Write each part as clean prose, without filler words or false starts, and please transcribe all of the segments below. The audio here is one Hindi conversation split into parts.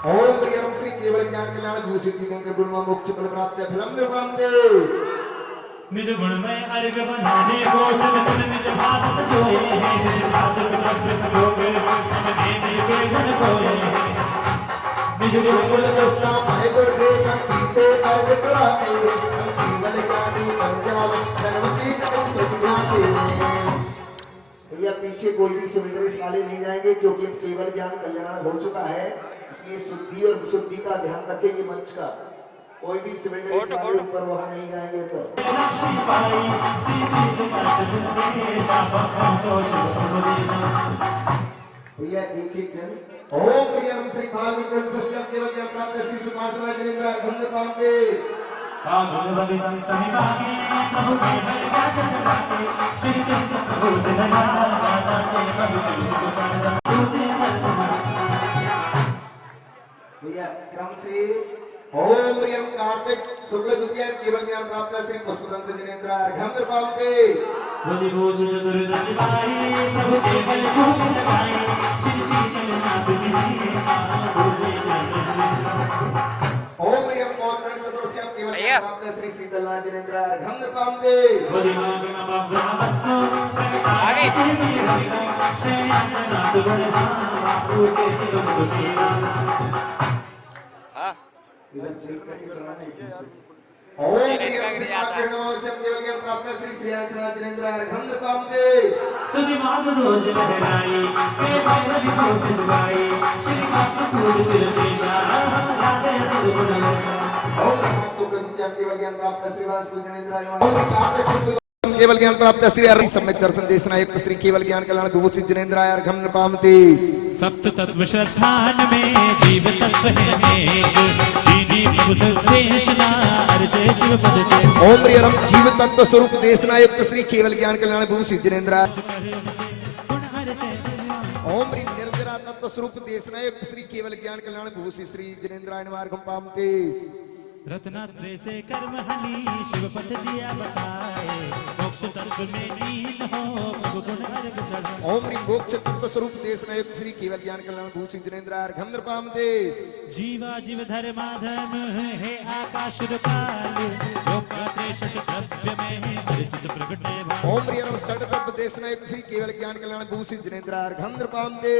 ओम प्रियम श्री केवल ज्ञान कल्याण भूषित दिगंबर गुरुमा मोक्ष फल प्राप्त फलम निर्वाम देश निज गुण में अर्घ बनाने को चल चल निज भात सजोए हैं निज दास प्रभु सलोक समझे मेरे गुण कोए निज गुण दस्ता महे गुण दे भक्ति से अर्घ चढ़ाते हम केवल ज्ञानी बन जाओ सर्वती जगत प्रतिभाते भैया पीछे कोई भी सिमंदर वाले नहीं जाएंगे क्योंकि अब केवल ज्ञान कल्याण हो चुका है इसलिए शुद्धि और विशुद्धि का ध्यान रखेंगे मंच का कोई भी सिमंदर वाले ऊपर वहां नहीं जाएंगे तो भैया एक एक जन ओम प्रियम श्री भागवत सष्टम केवल ज्ञान प्राप्त श्री सुकुमार समाजनेन्द्र भंग पामते पागल बगे संतनि बाकी प्रभु के बल जाके चलाते श्री चंद्र प्रभु जनना दाता के प्रभु श्री सुकुमार भैया क्रम से ओम प्रियम कार्तिक शुक्ल द्वितीय केवल ज्ञान प्राप्त श्री पुष्पदंत जिनेन्द्र अर्घम पामते बोली बोझ चतुर्दशी बाई प्रभु के बल खूब जगाई श्री श्री शरणनाथ की ओम प्रियम मौजगण चतुर्दशी केवल ज्ञान प्राप्त श्री शीतलनाथ जिनेन्द्र अर्घम पामते बोली मांगे ना बाप नमस्तो आगे शरणनाथ बलवा प्रभु के तिरुमुख इधर से करके चलाना है ओम प्रियम श्री पार्थिव केवल ज्ञान प्राप्त श्री श्रीनाथ जिनेन्द्र अर्घम पामते सुधि मार्ग रोज लहराई हे भैरव विभूति दुबाई श्री काशी फूल विरदेशा राधे सद्गुण ओम शुक्ल द्वितीय केवल ज्ञान प्राप्त श्री वासुदेव जिनेन्द्र ओम कार्तिक शुक्ल केवल ज्ञान प्राप्त श्री हरि सम्यक दर्शन देशना युक्त श्री केवल ज्ञान कल्याण विभूषित जिनेन्द्र अर्घम पामते सप्त तत्व श्रद्धान में जीव तत्व है अनेक दीनी प्रभु सर्वेशना अर्चे शिव पद के ओम प्रियम जीव तत्व स्वरूप देशना युक्त श्री केवल ज्ञान कल्याण विभूषित जिनेन्द्र ओम प्रिय निर्जरा तत्व स्वरूप देशना युक्त श्री केवल ज्ञान कल्याण विभूषित श्री जिनेन्द्र अर्घम पामते रत्नात्रय से कर्म हनी शिव पथ दिया बताए मोक्ष तत्व में लीन हो प्रभु गुण अर्घ चढ़ाए ओम प्रिय मोक्ष तत्व स्वरूप देशना युक्त श्री केवल ज्ञान कल्याण विभूषित जिनेन्द्र अर्घम पामते जीवा जीव धर्माधर्म है आकाश रूपाल लोकत्रय शत द्रव्य में अर्चित प्रगटे भाव ओम प्रिय षड तत्व देशना युक्त श्री केवल ज्ञान कल्याण विभूषित जिनेन्द्र अर्घम पामते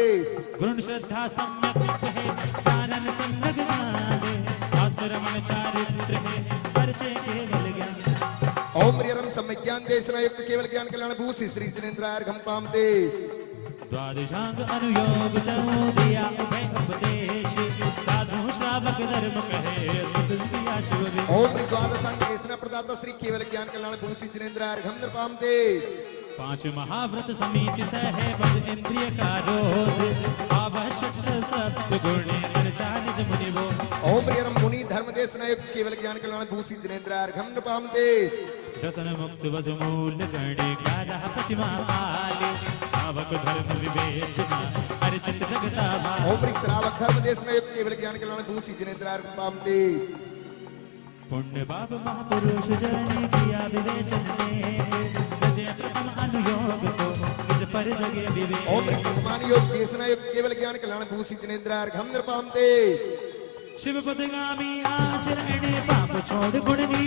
गुण श्रद्धा सम्यक है कानन संलग नाले आत्मरमण चारित्र है परिचय केवल ज्ञान ओम प्रिय सम्यज्ञान देशना युक्त केवल ज्ञान कल्याण विभूषित श्री जिनेन्द्र अर्घम पामते द्वादशांग अनुयोग चौदिया उभय उपदेश साधु श्रावक धर्म कहे सुतुलिया शिव ओम द्वादशांग देशना प्रदाता श्री केवल ज्ञान कल्याण विभूषित जिनेन्द्र अर्घम पामते पांच महाव्रत समिति सह पद इंद्रिय का रोध आवश्यक सत्य गुण निज मुनि वो ओम प्रिय मुनि धर्म देशना युक्त केवल ज्ञान कल्याण विभूषित जिनेन्द्र अर्घम पामते दसन मुक्त वसु मूल गणे कारा प्रतिमा पाले श्रावक धर्म विवेचना अर्चित जगता ओम प्रिय श्रावक धर्म देशना युक्त केवल ज्ञान कल्याण विभूषित जिनेन्द्र अर्घम पामते पुण्य पाप महापुरुष जन किया विवेचन ने सजय प्रथम अनुयोग को निज पर जगे विवेक ओम वर्तमान योग देशना युक्त केवल ज्ञान कल्याण विभूषित जिनेन्द्र अर्घम पामते शिव पदगामी आचरण पाप छोड़ गुणनी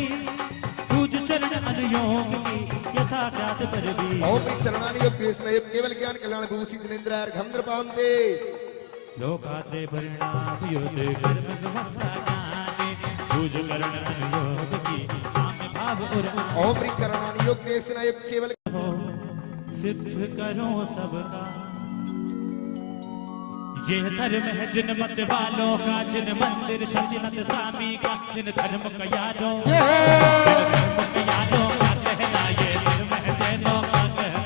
पूज चरण अनुयोग की यथा जात पर भी ओम चरणानि योग देशना युक्त केवल ज्ञान कल्याण विभूषित जिनेन्द्र अर्घम पामते लोकात्रय परिणाम युत कर्म व्यवस्था ज्ञाने पूज करण अनुयोग की साम्य भाव और ओम करणानि योग देशना युक्त केवल सिद्ध करो सबका ये धर्म है जिन मत वालों का जिन मंदिर शक्तिमत स्वामी का जिन धर्म का यादों का कहना ये धर्म है जैनों का कहना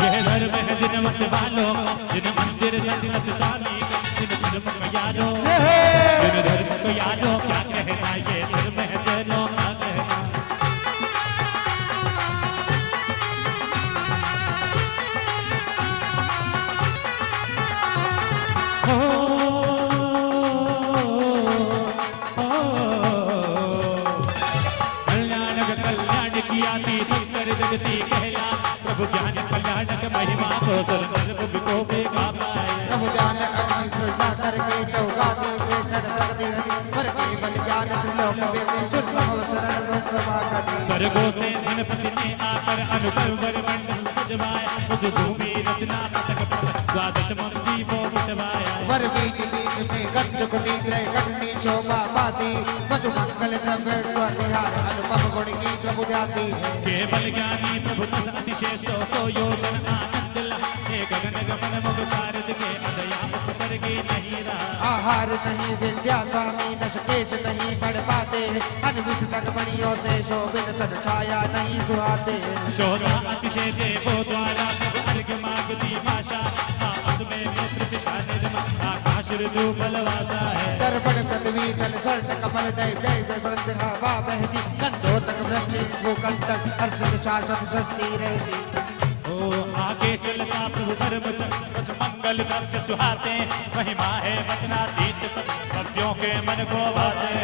ये धर्म है जिन मत वालों का जिन मंदिर शक्तिमत स्वामी का जिन धर्म का यादों जिन धर्म को यादों क्या कहना ये धर्म है जैनों का कहना कल्याण कल्याण किया थी कर जगती कहला प्रभु ज्ञान कल्याणक महिमा को सुर प्रभु को बेगा पाए प्रभु ज्ञान कृपा करके चौगाती के शरण पर केवल ज्ञान त्रिलोक में सुख हो शरण लोक समागति स्वर्गों से धनपति ने आकर अनुभव वर मंडल सजवाया उस भूमि रचना पतक पतक द्वादश मंदी को बिटवाया वर बीच बीच में गंध कुटी ग्रह कटनी शोभा पाती वसु मंगल द्रव्य द्वार अनुपम गुण की प्रभु जाती है केवल ज्ञानी प्रभु तस अतिशेष सो योजन आनंद ला हे गगन गमन मुख कारज के अदया मुख सर्गे नहीं रहा आहार नहीं विद्या स्वामी नशकेश नहीं बढ़ पाते अनविष तक बणियों से शोभित तन छाया नहीं सुहाते शोधा अतिशय देवो द्वारा प्रभु अर्घ मागती भाषा असमय नेत्र दिशा निर्मा आकाश ऋतु बलवासा है दर्पण पृथ्वी तल स्वर्ण कमल दैव दैव बंद हवा बहती कंधों तक वृष्टि भूकंटक हर्षित शासन सस्ती रहती ओ आगे चलता प्रभु धर्म चक्र मंगल भक्त सुहाते महिमा है वचनातीत भक्तियों के मन को भाते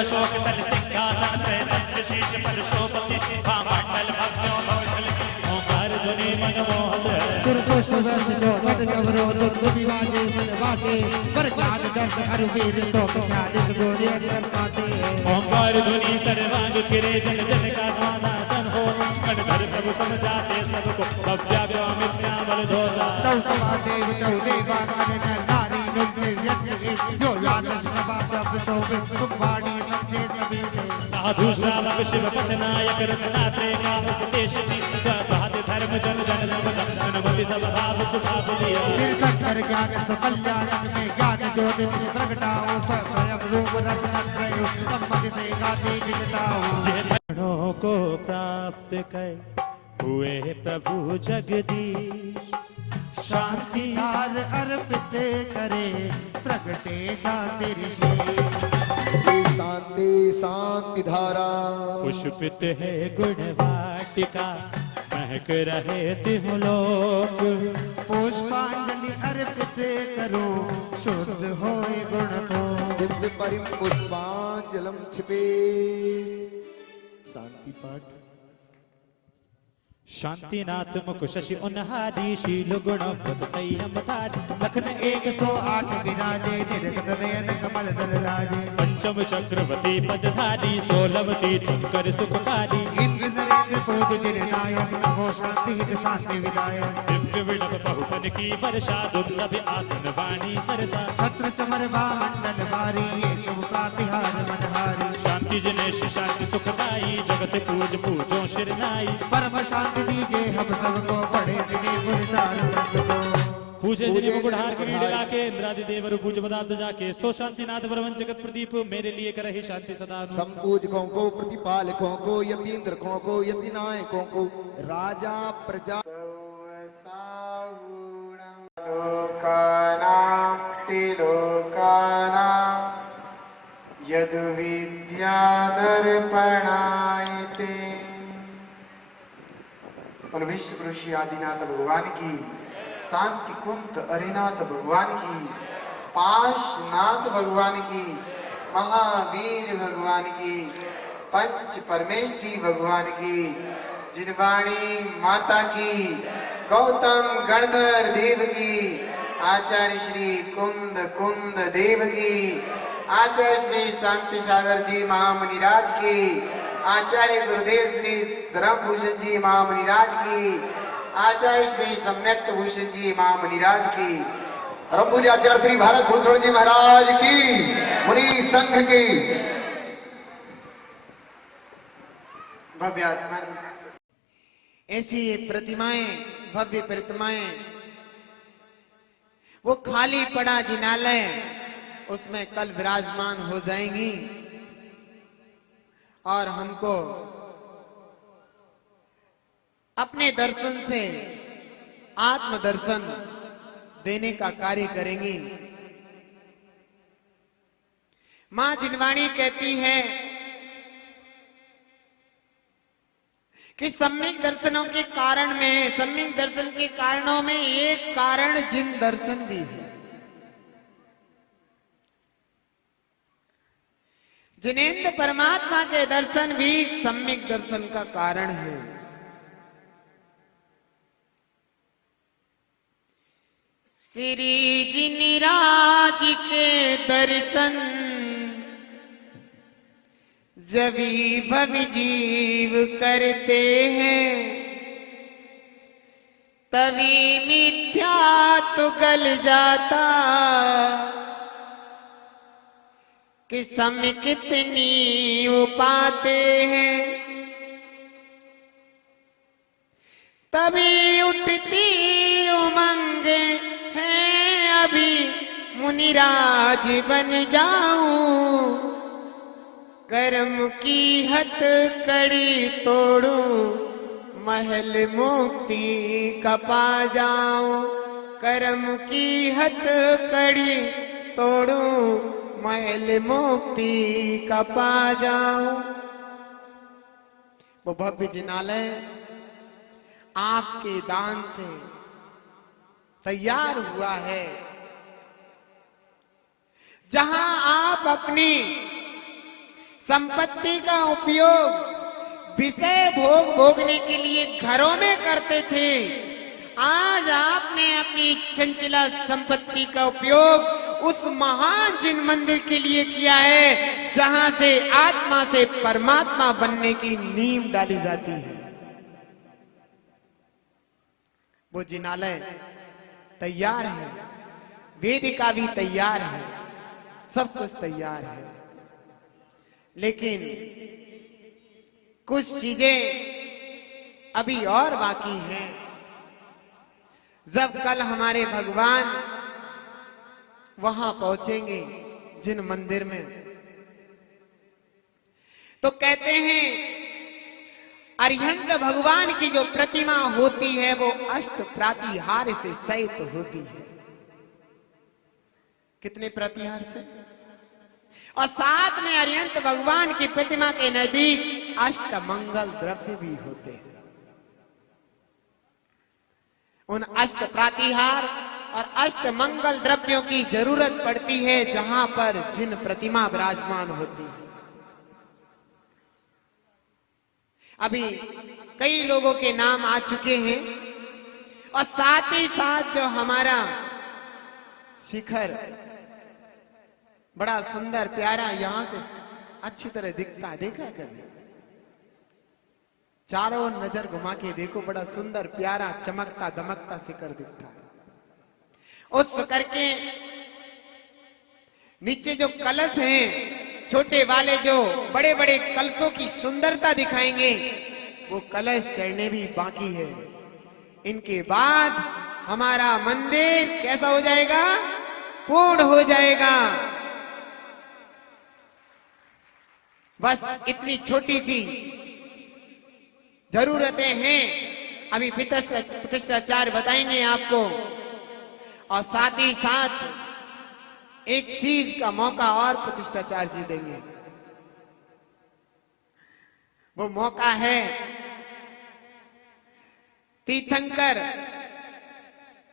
अशोक तल सिंहासन पे चंद्र शीश पर शोभते भामंडल भक्तों भवजल ओंकार ध्वनि मनमोहक सुर पुष्प दर्श जो सद कवरो दुख विवादे सदवाके पर ज्ञान दर्श हर वीर शोक छादिस गोरे अक्षर पाते ओंकार ध्वनि सर्वांग फिरे जन जन का नादासन हो कणधर प्रभु समझाते सबको भव्या मिथ्या बल धोता सब समादेव चौदेवा नर नारी नुग्धे यज्ञ जो याद सभा सब शोभे कुंभाणी समझे सभी साधु श्रावक शिव पटनायक रत्नात्रेय का उपदेश दी स्वभात धर्म जन जन सब अनुभवी सब भाव सुभाव लिया निर्गंधर ज्ञान सुकल्याण में ज्ञान ज्योति प्रगटाओ स्वयं रूप रत्नात्रय सम्मति से गाते विगताओ धनों को प्राप्त कर हुए प्रभु जगदीश शांति हार अर्पित करे प्रगटे शांति ऋषि शांति शांति धारा पुष्पित है गुण वाटिका महक रहे तिहुलोक पुष्पांजलि अर्पित करो शुद्ध होए गुण को दिव्य परिम पुष्पांजलम छिपे शांति पाठ शांतिनाथ मुख शशि उन्हारी शील गुण पद संयम धारी लखन 108 विराजे निर्गत नयन कमल दल राजे पंचम चक्रवती पदधारी सोलवती कर सुखकारी इंद्र नरेंद्र कोज निर्णायक नमो शांति हित शांति विदायक दिव्य विलप बहुपन की वर्षा दुर्लभ आसन वाणी सरसा छत्र चमर मंडल बारी एक प्रातिहार मनहारी शांति जनेश शांति सुखदाई जगत पूज पूजो शिरनाई परम शांति दीजिए हम सबको बड़े दिने गुरसार सबको पूजे जिन्हें मुकुटहार किरीट लाके इंद्रादि देवर पूज पदार्थ जाके सो शांतिनाथ परम जगत प्रदीप मेरे लिए करहि शांति सदा संपूजकों को प्रतिपालकों को यतीन्द्रकों को यतिनायकों को राजा प्रजा लोकानां तिलोकानां यद् विद्या दर्पणायते। और विश्व ऋषि आदिनाथ भगवान की, शांति कुंत अरिनाथ भगवान की, पाशनाथ भगवान की, महावीर भगवान की, पंच परमेष्ठी भगवान की, जिनवाणी माता की, गौतम गणधर देव की, आचार्य श्री कुंद कुंद देव की, आचार्य श्री शांति सागर जी महामुनिराज की, आचार्य गुरुदेव श्री धर्मभूषण जी महामुनिराज की, आचार्य श्री सम्यक्त भूषण जी महामुनिराज की, रंभुज आचार्य श्री भारत भूषण जी महाराज की, मुनि संघ की। भव्य आत्मन ऐसी ये प्रतिमाएं, भव्य प्रतिमाएं, वो खाली पड़ा जिनालय उसमें कल विराजमान हो जाएंगी और हमको अपने दर्शन से आत्म दर्शन देने का कार्य करेंगी। मां जिनवाणी कहती है कि सम्यक दर्शनों के कारण में, सम्यक दर्शन के कारणों में एक कारण जिन दर्शन भी है। जिनेंद्र परमात्मा के दर्शन भी सम्यक दर्शन का कारण है। श्री जिनराज के दर्शन जभी भवि जीव करते हैं, तभी मिथ्या तो गल जाता कि समय कितनी उपाते हैं, तभी उठती उमंग है अभी मुनिराज बन जाऊं, कर्म की हथ कड़ी तोड़ूं, महल मुक्ति का पा जाऊं, कर्म की हथ कड़ी तोड़ूं, महल मुक्ति का पा जाऊं। वो भव्य जिनालय आपके दान से तैयार हुआ है, जहां आप अपनी संपत्ति का उपयोग विषय भोग भोगने के लिए घरों में करते थे। आज आपने अपनी चंचला संपत्ति का उपयोग उस महान जिन मंदिर के लिए किया है, जहां से आत्मा से परमात्मा बनने की नींव डाली जाती है। वो जिनालय तैयार है, वेदिका भी तैयार है, सब कुछ तैयार है, लेकिन कुछ चीजें अभी और बाकी हैं। जब कल हमारे भगवान वहां पहुंचेंगे जिन मंदिर में, तो कहते हैं अरिहंत भगवान की जो प्रतिमा होती है वो अष्ट प्रातिहार से सहित होती है। कितने प्रतिहार से? और साथ में अरिहंत भगवान की प्रतिमा के नजदीक अष्ट मंगल द्रव्य भी होते हैं। उन अष्ट प्रातिहार और अष्ट मंगल द्रव्यों की जरूरत पड़ती है जहां पर जिन प्रतिमा विराजमान होती है। अभी कई लोगों के नाम आ चुके हैं, और साथ ही साथ जो हमारा शिखर बड़ा सुंदर प्यारा यहां से अच्छी तरह दिखता है, देखा है कभी? चारों ओर नजर घुमा के देखो, बड़ा सुंदर प्यारा चमकता दमकता शिखर दिखता है। उस शिखर के नीचे जो कलश हैं, छोटे वाले जो बड़े बड़े कलशों की सुंदरता दिखाएंगे, वो कलश चढ़ने भी बाकी है। इनके बाद हमारा मंदिर कैसा हो जाएगा? पूर्ण हो जाएगा। बस इतनी छोटी सी जरूरतें हैं, अभी प्रतिष्ठाचार्य बताएंगे आपको। और साथ ही साथ एक चीज का मौका और प्रतिष्ठाचार्य जी देंगे। वो मौका है तीर्थंकर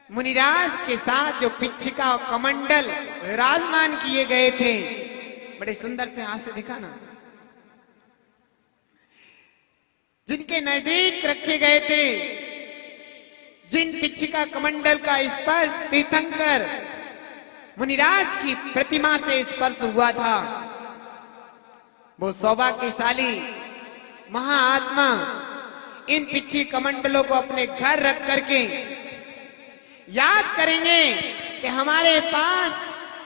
मुनिराज के साथ जो पिच्छिका और कमंडल विराजमान किए गए थे, बड़े सुंदर से हाथ से दिखा ना, जिनके नजदीक रखे गए थे, जिन पिच्छिका कमंडल का स्पर्श तीर्थंकर मुनिराज की प्रतिमा से स्पर्श हुआ था, वो सौभाग्यशाली महाआत्मा इन पिच्छी कमंडलों को अपने घर रख करके याद करेंगे कि हमारे पास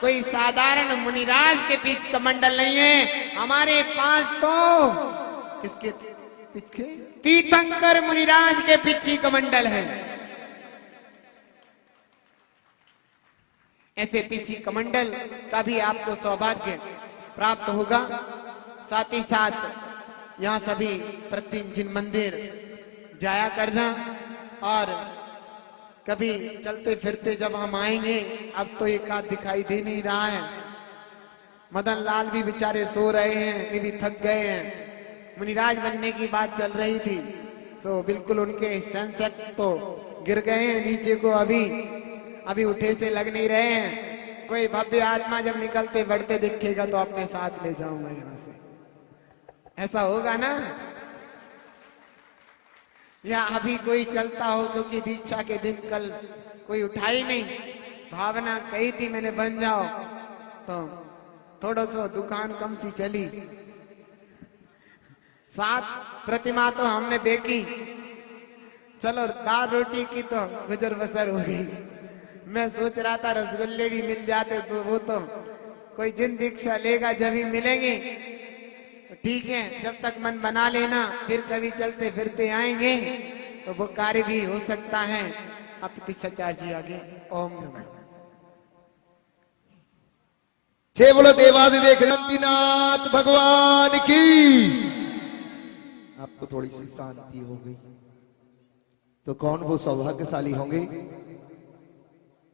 कोई साधारण मुनिराज के पिछ कमंडल नहीं है, हमारे पास तो किसके पीछे? तीर्थंकर मुनिराज के पिच्छी कमंडल है। ऐसे पिच्छी कमंडल का भी आपको सौभाग्य प्राप्त होगा। साथ ही साथ यहाँ सभी प्रतिदिन जिन मंदिर जाया करना, और कभी चलते फिरते जब हम आएंगे, अब तो एक आध दिखाई दे नहीं रहा है, मदन लाल भी बेचारे सो रहे हैं, ये भी थक गए हैं। मुनिराज बनने की बात चल रही थी, सो बिल्कुल उनके संसक तो गिर गए हैं नीचे को, अभी उठे से लग नहीं रहे हैं। कोई भव्य आत्मा जब निकलते बढ़ते दिखेगा तो अपने साथ ले जाऊंगा यहाँ से, ऐसा होगा ना? या अभी कोई चलता हो, क्योंकि दीक्षा के दिन कल कोई उठाई नहीं, भावना कही थी मैंने बन जाओ, तो थोड़ा सा दुकान कम सी चली। 7 प्रतिमा तो हमने देखी, चलो दाल रोटी की तो गुजर बसर हो गई। मैं सोच रहा था रसगुल्ले भी मिल जाते, तो वो तो कोई जिन दीक्षा लेगा जब ही मिलेंगे। ठीक है, जब तक मन बना लेना, फिर कभी चलते फिरते आएंगे तो वो कार्य भी हो सकता है। अब तीर्थाचार्य जी आगे। ओम नमः। जय बोलो देवादिदेव गणपतिनाथ भगवान की। आपको थोड़ी सी शांति हो गई तो कौन वो सौभाग्यशाली होंगे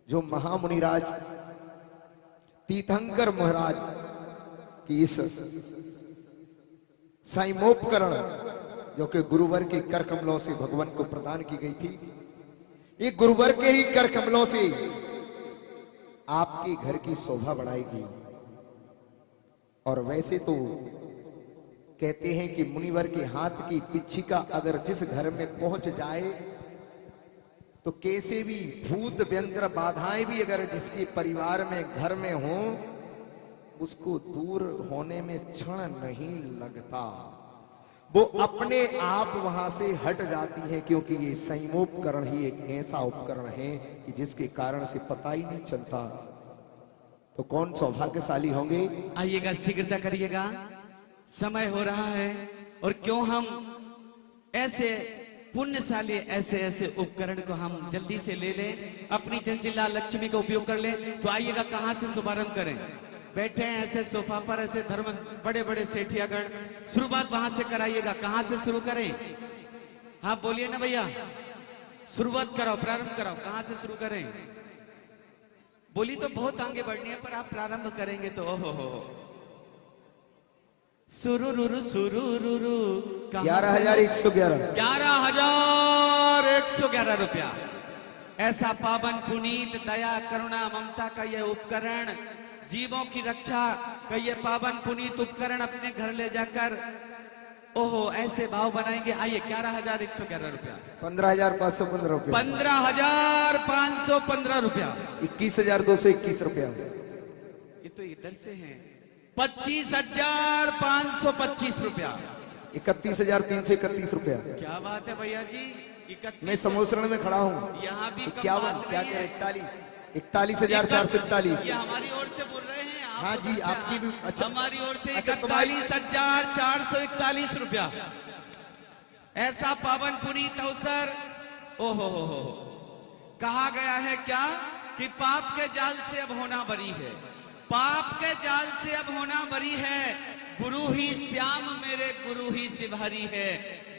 जो महामुनिराज तीर्थंकर महाराज की इस साइमोपकरण जो कि गुरुवर के कर कमलों से भगवान को प्रदान की गई थी। ये गुरुवर के ही कर कमलों से आपके घर की शोभा बढ़ाएगी। और वैसे तो कहते हैं कि मुनिवर के हाथ की पिच्छिका अगर जिस घर में पहुंच जाए तो कैसे भी भूत व्यंत्र बाधाएं भी अगर जिसके परिवार में घर में हो, उसको दूर होने में क्षण नहीं लगता, वो अपने आप वहां से हट जाती है। क्योंकि ये संयमोपकरण ही एक ऐसा उपकरण है कि जिसके कारण से पता ही नहीं चलता। तो कौन सौभाग्यशाली होंगे? आइएगा, शीघ्रता करिएगा, समय हो रहा है। और क्यों हम ऐसे पुण्यशाली ऐसे उपकरण को हम जल्दी से ले लें, अपनी चंचला लक्ष्मी का उपयोग कर लें। तो आइएगा, कहां से शुभारंभ करें? बैठे हैं ऐसे सोफा पर, ऐसे धर्म बड़े बड़े सेठियागढ़, शुरुआत वहां से कराइएगा। कहां से शुरू करें? हाँ बोलिए ना भैया, शुरुआत कराओ, प्रारंभ कराओ। कहां से शुरू करें? बोली तो बहुत आगे बढ़नी है, पर आप प्रारंभ करेंगे तो ओहो हो। सुरुरुरु सुरुरुरु 11,111 11,111 रुपया। ऐसा पावन पुनीत दया करुणा ममता का यह उपकरण, जीवों की रक्षा का यह पावन पुनीत उपकरण अपने घर ले जाकर ओहो ऐसे भाव बनाएंगे। आइए, 11,111 रुपया, 15,515 रुपया, 15,515 रुपया, 21,221 रुपया, ये तो इधर से है, 25,525 रुपया, 31,331 रुपया। क्या बात है भैया जी, मैं समोसरण में खड़ा हूँ। यहाँ भी कम 51, बात क्या नहीं क्या है। 41,441। ये हमारी ओर से बोल रहे हैं आप हाँ जी, से, आपकी भी। अच्छा, हमारी ओर से अच्छा, तुम्हारी 41,441 रुपया। ऐसा पावन पुनीत अवसर, ओहो हो। कहा गया है क्या कि पाप के जाल से अब होना बरी है, पाप के जाल से अब होना बरी है। गुरु ही श्याम मेरे गुरु ही सिभारी है,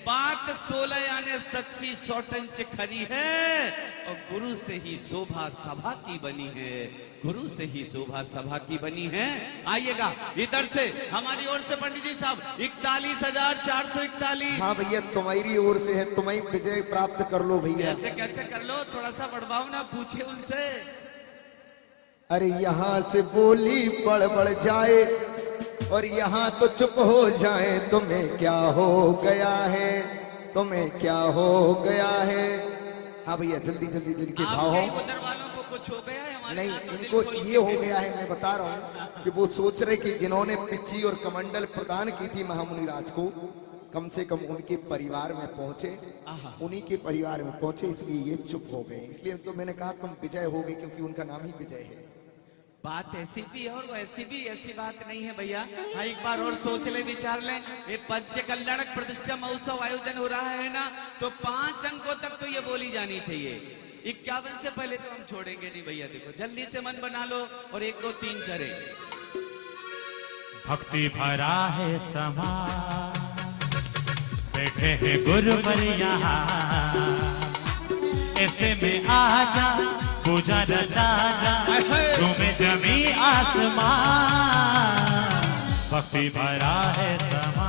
बात 16 यानी सच्ची सौटंच खरी है। और गुरु से ही शोभा सभा की बनी है, गुरु से ही शोभा सभा की बनी है। आइएगा इधर से, हमारी ओर से पंडित जी साहब 41,441। हाँ भैया, तुम्हारी ओर से है, तुम्हें विजय प्राप्त कर लो भैया। ऐसे कैसे कर लो, थोड़ा सा बढ़वाओ ना, पूछे उनसे। अरे यहाँ से बोली बढ़ बढ़ जाए और यहाँ तो चुप हो जाए, तुम्हें क्या हो गया है, तुम्हें क्या हो गया है। हाँ भैया, जल्दी जल्दी जिनके भाव हो। उधर वालों को कुछ हो गया है, हमारे नहीं, साथ तो दिल इनको खोल ये के हो गया है, मैं बता रहा हूँ कि वो सोच रहे कि जिन्होंने पिच्ची और कमंडल प्रदान की थी महामुनि राज को, कम से कम उनके परिवार में पहुंचे, उन्हीं के परिवार में पहुंचे, इसलिए ये चुप हो गए। इसलिए तो मैंने कहा तुम विजय हो गए, क्योंकि उनका नाम ही विजय है। बात ऐसी भी है और ऐसी भी, ऐसी बात नहीं है भैया। हाँ, एक बार और सोच ले, विचार ले। ये पंच कल्याणक प्रतिष्ठा महोत्सव आयोजन हो रहा है ना, तो 5 अंकों तक तो ये बोली जानी चाहिए। 51 से पहले तो हम छोड़ेंगे नहीं भैया। देखो, जल्दी से मन बना लो और 1 2 3 करें। भक्ति भरा है समा, बैठे हैं गुरुवर यहाँ, ऐसे में आजा पूजा रचा जा, झूमे जमी आसमान। भक्ति भरा है समा,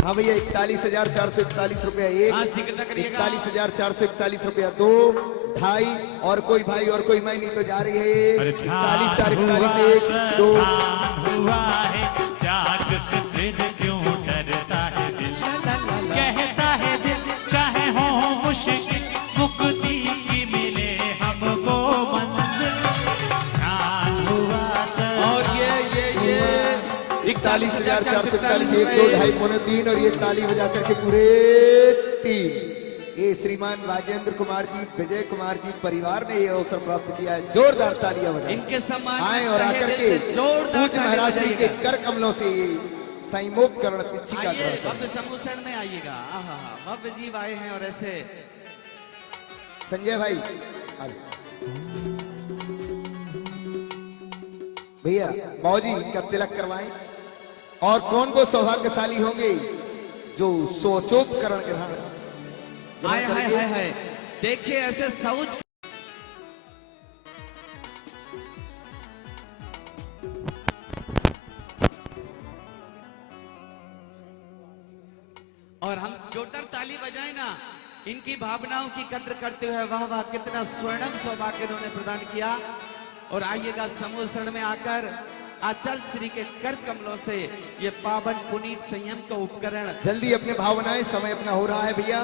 हाँ भैया 41,441 रुपया एक, हाँ, शीघ्रता करिएगा। 41,441 रुपया दो, ढाई, और कोई भाई और कोई मैं नहीं तो जा रही है। अरे 41,441 एक, दो। हुआ है त्याग से दिल क्यों डरता है दिल, कहता है दिल चाहे हो मुश्किल मुक्ति की मिले हमको मंजिल, ध्यान हुआ और ये 41,441 एक, दो, ढाई, पौने तीन, और ये ताली बजा करके पूरे 3। ये श्रीमान राजेंद्र कुमार जी, विजय कुमार जी परिवार ने ये अवसर प्राप्त किया है। जोरदार तालियां बजाएं। इनके सम्मान आए में और तहे आकर दिल के से जोरदार पूज्य ताली महाराज श्री के बजाइएगा। कर कमलों से संमोपकरण पिच्छी का आइए ग्रहण करें। भव्य समूषण में आइएगा। आहा, भव्य जीव आए हैं और ऐसे संजय भाई आइए। भैया मौजी इनका तिलक करवाएं। और कौन वो सौभाग्यशाली होंगे जो सोचोपकरण ग्रहण हाय हाय हाय हाय, देखिए ऐसे शौच और हम जोरदार ताली बजाएं ना, इनकी भावनाओं की कद्र करते हुए। वाह वाह, कितना स्वर्णिम सौभाग्य इन्होंने प्रदान किया। और आइएगा समूह शरण में आकर आचल श्री के कर कमलों से ये पावन पुनीत संयम का उपकरण। जल्दी अपने भावनाएं, समय अपना हो रहा है भैया।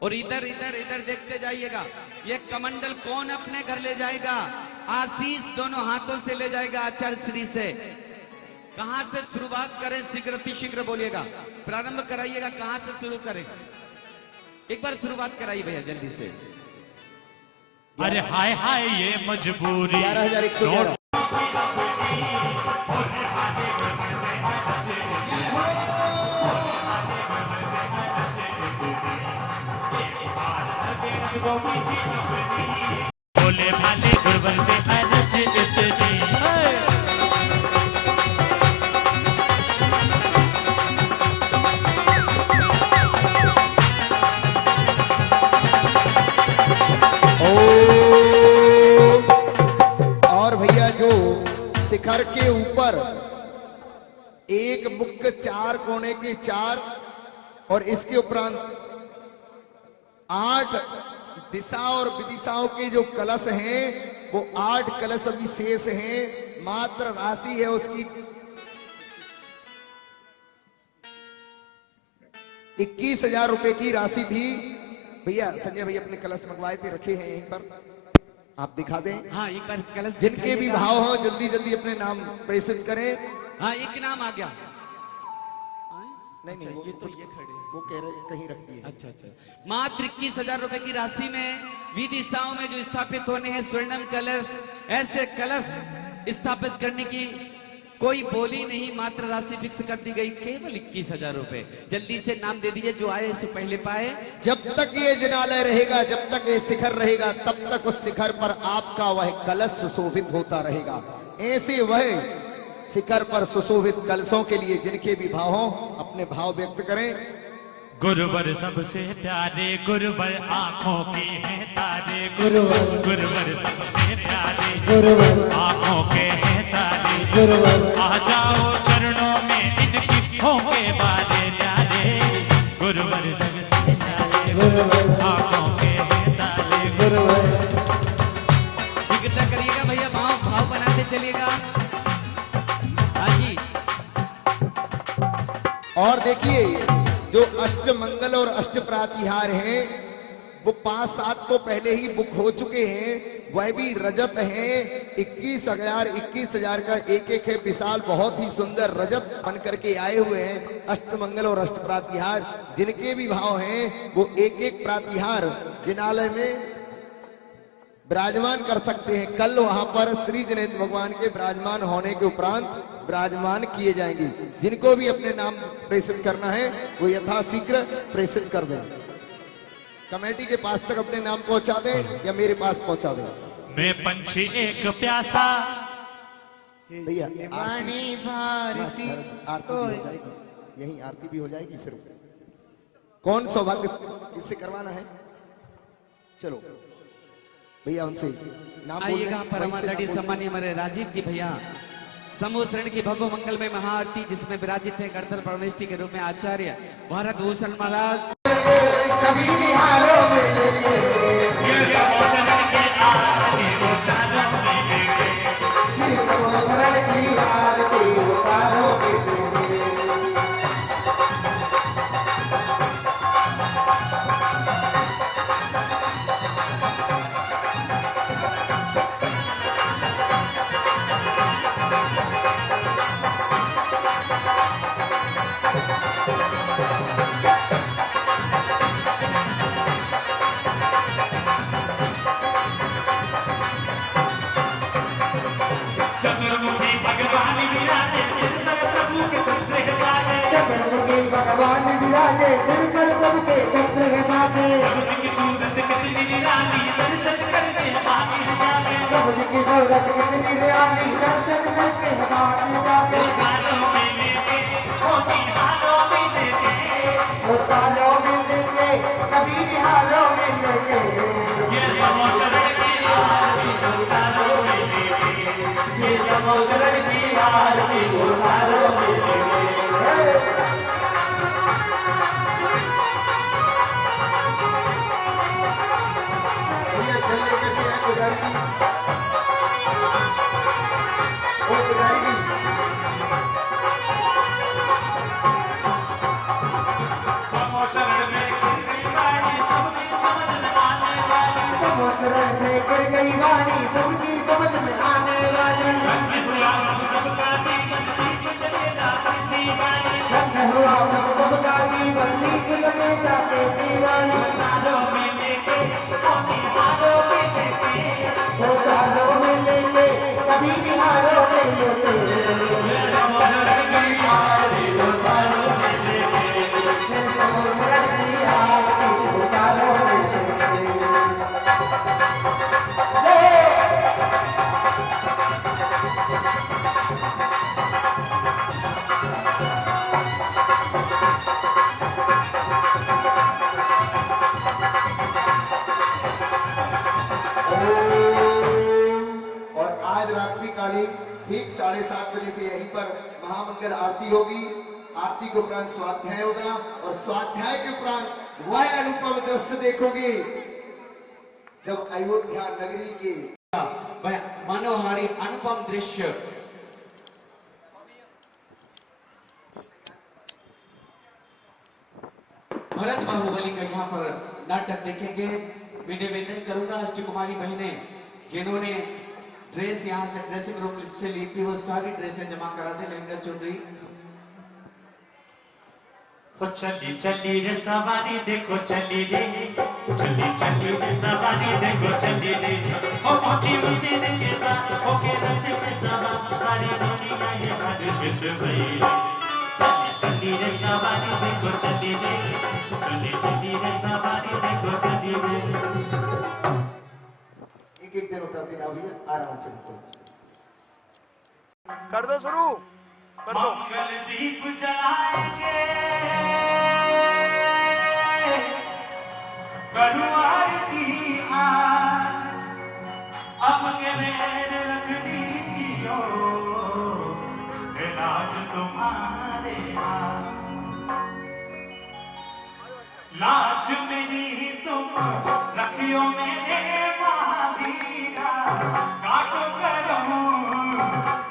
और इधर इधर इधर देखते जाइएगा, ये कमंडल कौन अपने घर ले जाएगा? आशीष दोनों हाथों से ले जाएगा आचार्य श्री से। कहां से शुरुआत करें? शीघ्र बोलिएगा, प्रारंभ कराइएगा। कहां से शुरू करें? एक बार शुरुआत कराइए भैया जल्दी से। अरे हाय हाय ये मजबूरी 11,111। बोले भाले गुरबर से अरज इतनी और भैया जो शिखर के ऊपर एक मुख्य 4 कोने के 4 और इसके उपरांत 8 दिशा और विदिशाओं के जो कलश हैं वो 8 कलश अभी शेष हैं। मात्र राशि है उसकी 21,000 रुपए की राशि थी। भैया संजय भैया अपने कलश मंगवाए थे, रखे हैं यहीं पर, आप दिखा दें। हाँ, एक बार कलश जिनके भी दिखाइएगा। भाव हो जल्दी जल्दी अपने नाम प्रेषित करें। हाँ, एक नाम आ गया। नहीं नहीं, वो ये तो ये खड़े हैं। वो कह रहे कहीं रख दिए। अच्छा अच्छा, मात्र 21,000 रुपए की राशि में विदिशाओं में जो स्थापित होने हैं स्वर्णम कलश, ऐसे कलश स्थापित करने की कोई बोली नहीं, मात्र राशि फिक्स कर दी गई केवल 21,000 रुपए। जल्दी से नाम दे दीजिए, जो आए उससे पहले पाए। जब तक ये जिनालय रहेगा, जब तक ये शिखर रहेगा, तब तक उस शिखर पर आपका वह कलश सुशोभित होता रहेगा। ऐसे वह शिखर पर सुशोभित कलशों के लिए जिनके भी भाव हो अपने भाव व्यक्त करें। गुरुवर सबसे प्यारे, गुरुवर आंखों के हैं तारे, गुरुवर सबसे प्यारे, गुरुवर आंखों के हैं तारे, गुरुवर आ जाओ चरणों में इनकी होंगे बारे प्यारे, गुरुवर सबसे प्यारे, गुरुवर आंखों के हैं तारे, गुरुवर। शीघ्रता करिएगा भैया, भाव बनाते चलिएगा। हाँ जी। और देखिए जो अष्ट मंगल और अष्ट प्रातिहार हैं वो 5-7 तो पहले ही बुक हो चुके हैं, वह भी रजत हैं। 21,000 का एक है विशाल, बहुत ही सुंदर रजत बन करके आए हुए हैं। अष्ट मंगल और अष्ट प्रातिहार जिनके भी भाव हैं वो एक प्रातिहार जिनालय में विराजमान कर सकते हैं। कल वहां पर श्री गणेश भगवान के विराजमान होने के उपरांत विराजमान किए जाएंगे। जिनको भी अपने नाम प्रेषित करना है वो यथाशीघ्र प्रेषित कर दें। कमेटी के पास तक अपने नाम पहुंचा दें या मेरे पास पहुंचा दें। मैं पंछी एक प्यासा, भैया वाणी भारती आरती भी हो जाएगी, यही आरती भी हो जाएगी। फिर कौन सौभाग्य किससे करवाना है? चलो भैया उनसे नाम बोल आइएगा दें, पर वहीं से हमारे नाम बोल दें। सम्मानीय हमारे राजीव जी भैया समूह शरण की भव्य मंगलमय महाआरती जिसमें विराजित है गणतंत्र परमेष्टि के रूप में आचार्य भारत भूषण महाराज। छवि निहारों में लेके श्री समूह शरण की आरती उतारो में लेके चंद्रमुखी भगवान विराजे सिर पर प्रभु के छत्र के साथे। चंद्रमुखी भगवान विराजे सिर पर प्रभु के छत्र के साथे। प्रभु जी की सूरत कितनी निराली दर्शन करके हमारी जागे। प्रभु जी की सूरत कितनी निराली दर्शन करके हमारी जागे। कालों में लेके मोती हालों में लेके वो कालों में लेके सभी निहारों में लेके ये समूह शरण की आरती उतारो में लेके ये समूह शरण की आरती उतारो में लेके ये चलने करके है गुजारी वो गुजारी समूह शरण में गिर गई सबकी समझ में आने वाली। समूह शरण से गिर गई वाणी सबकी समझ में आने वाली। धन्य हुआ प्रभु सबका जीवन दीप जलेगा अपनी वाणी। धन्य हुआ प्रभु सबका जीवन दीप लगे जाते दीवानी। कालों में लेके मोती हालों में लेके वो कालों में लेके सभी निहारों में लेके ये समूह शरण की आरती उतारो में लेके ये समूह शरण की आरती उतारो में लेके और आज रात्रिकालीन ठीक 7:30 बजे से यहीं पर महामंगल आरती होगी। आरती के उपरांत स्वाध्याय होगा और स्वाध्याय के उपरांत वह अनुपम दृश्य देखोगे जब अयोध्या नगरी के वह मनोहारी अनुपम दृश्य भरत बाहुबली का यहाँ पर नाटक देखेंगे। मैं निवेदन करूंगा अष्ट कुमारी बहनें जिन्होंने ड्रेस यहाँ से ड्रेसिंग रूम से ली थी वो सारी ड्रेसें जमा करा दे। लहंगा चुनरी चली चली रे सवारी देखो चली रे चली चली रे सवारी देखो चली रे ओ पहुंची मंदिर के द्वार ओ के रथ पे सवार सारी दुनिया ये बारिश भई चली चली रे सवारी देखो चली रे चली चली रे सवारी देखो चली रे। एक एक दिन उतरती ना भैया आराम से निकलो। कर दो शुरू कर दो। मंगल दीप जलाएंगे करूं आरती आज अब के मेरे रख दीजियो राज तुम्हारे हाथ। लाज मेरी तुम रखियो मेरे महावीरा काटो करो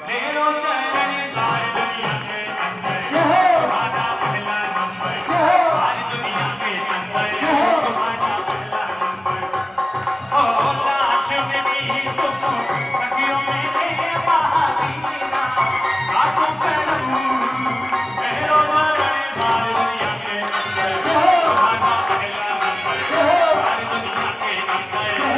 तेरो शरण सारी दुनिया के अंदर तुम्हारा पहला नंबर सारी दुनिया के अंदर तुम्हारा पहला नंबर। ओ लाज मेरी तुम रखियो मेरे महावीरा काटो करो तेरो शरण सारी दुनिया के अंदर तुम्हारा पहला नंबर सारी दुनिया के अंदर।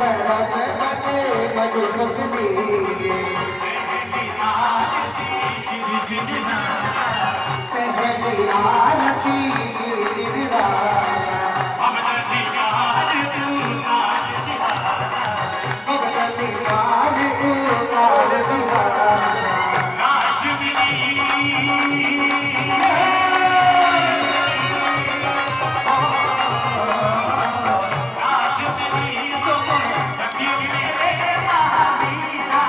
परम बने मज सुख दीजे पहली आरती श्री जिनवारा पहली आरती श्री जिनवारा अमरती याद तू ताज दिवारा भगवती मान उतार दीवारा राजगिरी राजगिरी तो तकियो मेरे महावीरा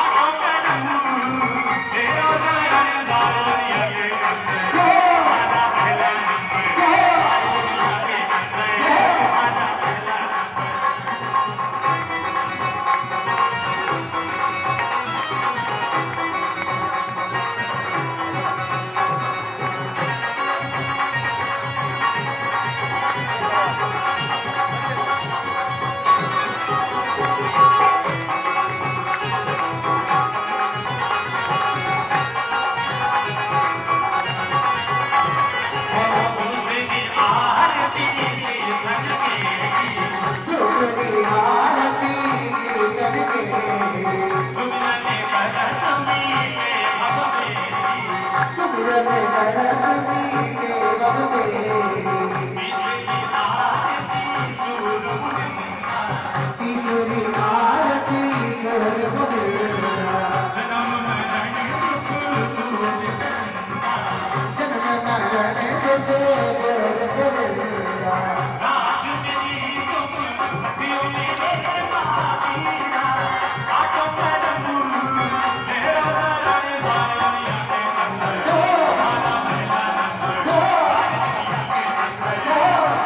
आओ करूं तेरा जय दारिया के कंदे आना पहला नंबर आओ दुनिया के कंदे आना पहला दूसरी आरती से मन के दूसरी आरती शीतल के सुमिरन करत मीटे अब मेरी सुमिरन करत मीटे बब मेरी तीसरी आरती सूर मुनिंदा तीसरी आरती सुर मुनिंदा जन्म मरण दुख दूर करना जन्म मरण दुख दूर करना राजगिरी तुम तकियो मेरे महावीरा काटो करम तेरा दर दारिया के कंदे आना पहला नंबर दारिया के कंदे आना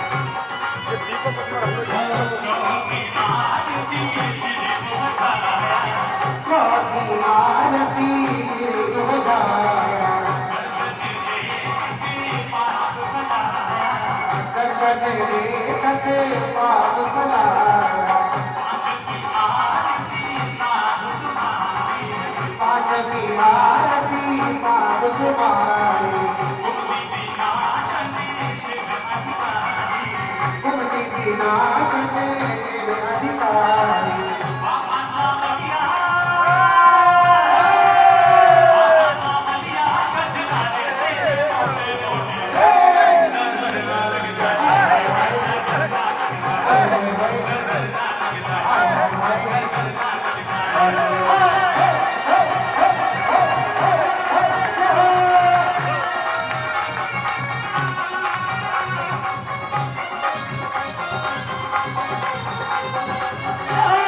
ये दीपक उसमें रख दो। चौकी आरती श्री मोहतारा चौथी आरती श्री गोदाया दर्शन लेखक पाप भलाया पांचवी आरती साधु कुमारी कुमति विनाश में शिव अधिकारी Oh!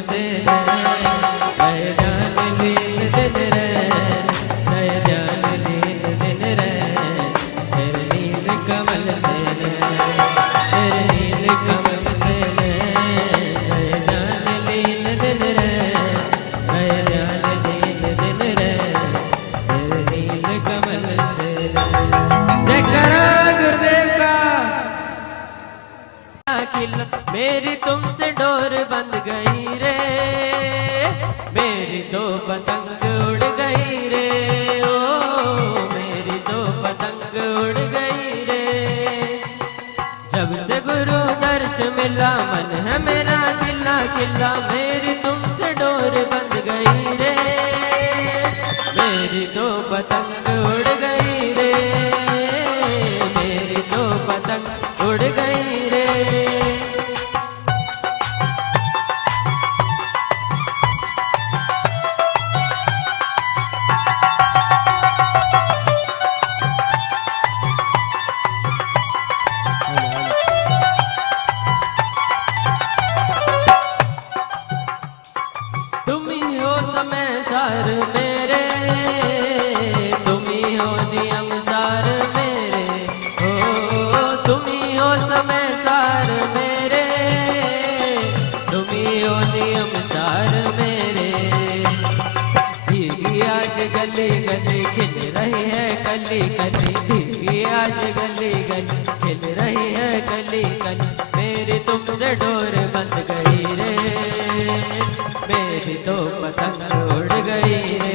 से रहे जान लीन दिन रैन, रहे जान लीन दिन रैन, तेरे नील कमल से तेरे नील कमल से रहे जान लीन दिन रैन, रहे जान लीन दिन रैन, तेरे नील कमल से जयकारा गुरुदेव का। मेरी तुमसे डोर बंध गई रे, मेरी दो पतंग उड़ गई रे, ओ मेरी दो पतंग उड़ गई रे। जब से गुरु दर्श मिला मन है मेरा खिला खिला, मेरी तुमसे डोर बंध गई रे, मेरी दो पतंग उड़ गई रे, मेरी दो पतंग उड़ गई रे। तुम ही हो समय सार मेरे, तुम ही हो नियम सार मेरे, ओ तुम ही हो समय सार मेरे, तुम ही हो नियम सार मेरे। भीगी आज गली गली खिल रही है कली कली, भीगी आज गली गली खिल रही है कली कली, मेरी तुमसे डोर बंध गई रे, मेरी तो पतंग उड़ गई रे,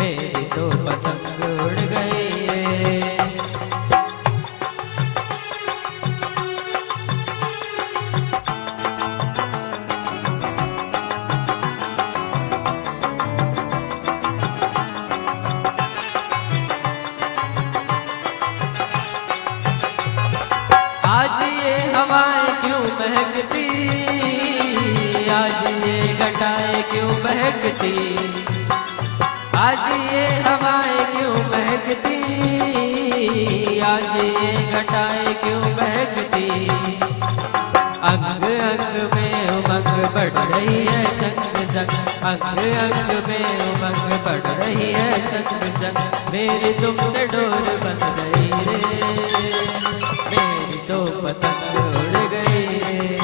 मेरी तो पतंग उड़ गई रे। आज ये हवाएं क्यों महकती, आज ये घटाएं क्यों महकती, आज ये हवाएं क्यों महकती, आज ये घटाएं क्यों महकती। अंग अंग में उमंग बढ़ रही है संग संग, अंग अंग में उमंग बढ़ रही है संग संग, मेरी तुमसे डोर बंध गई रे, मेरी तो पतंग उड़ गई रे,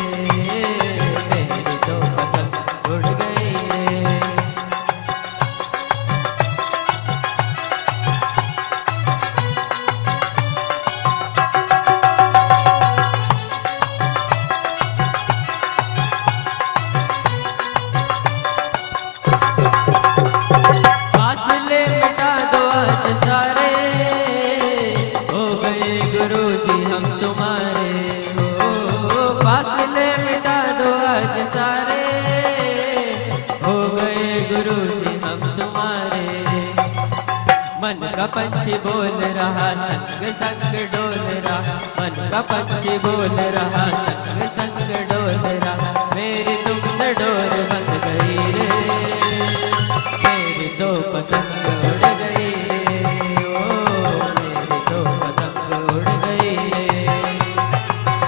मेरी तो पतंग उड़ गई रे। फासले मिटा दो आज सारे, हो गए गुरुजी हम तुम्हारे, हो फासले मिटा दो आज सारे, हो गए गुरुजी हम तुम्हारे। मन का पंछी बोल रहा संग संग डोल रहा, मन का पंछी बोल रहा संग संग डोल रहा, मेरी तुमसे डोर बंध गई रे, मेरी दो पतंग उड़ गई रे, ओ मेरी दो पतंग उड़ गई रे।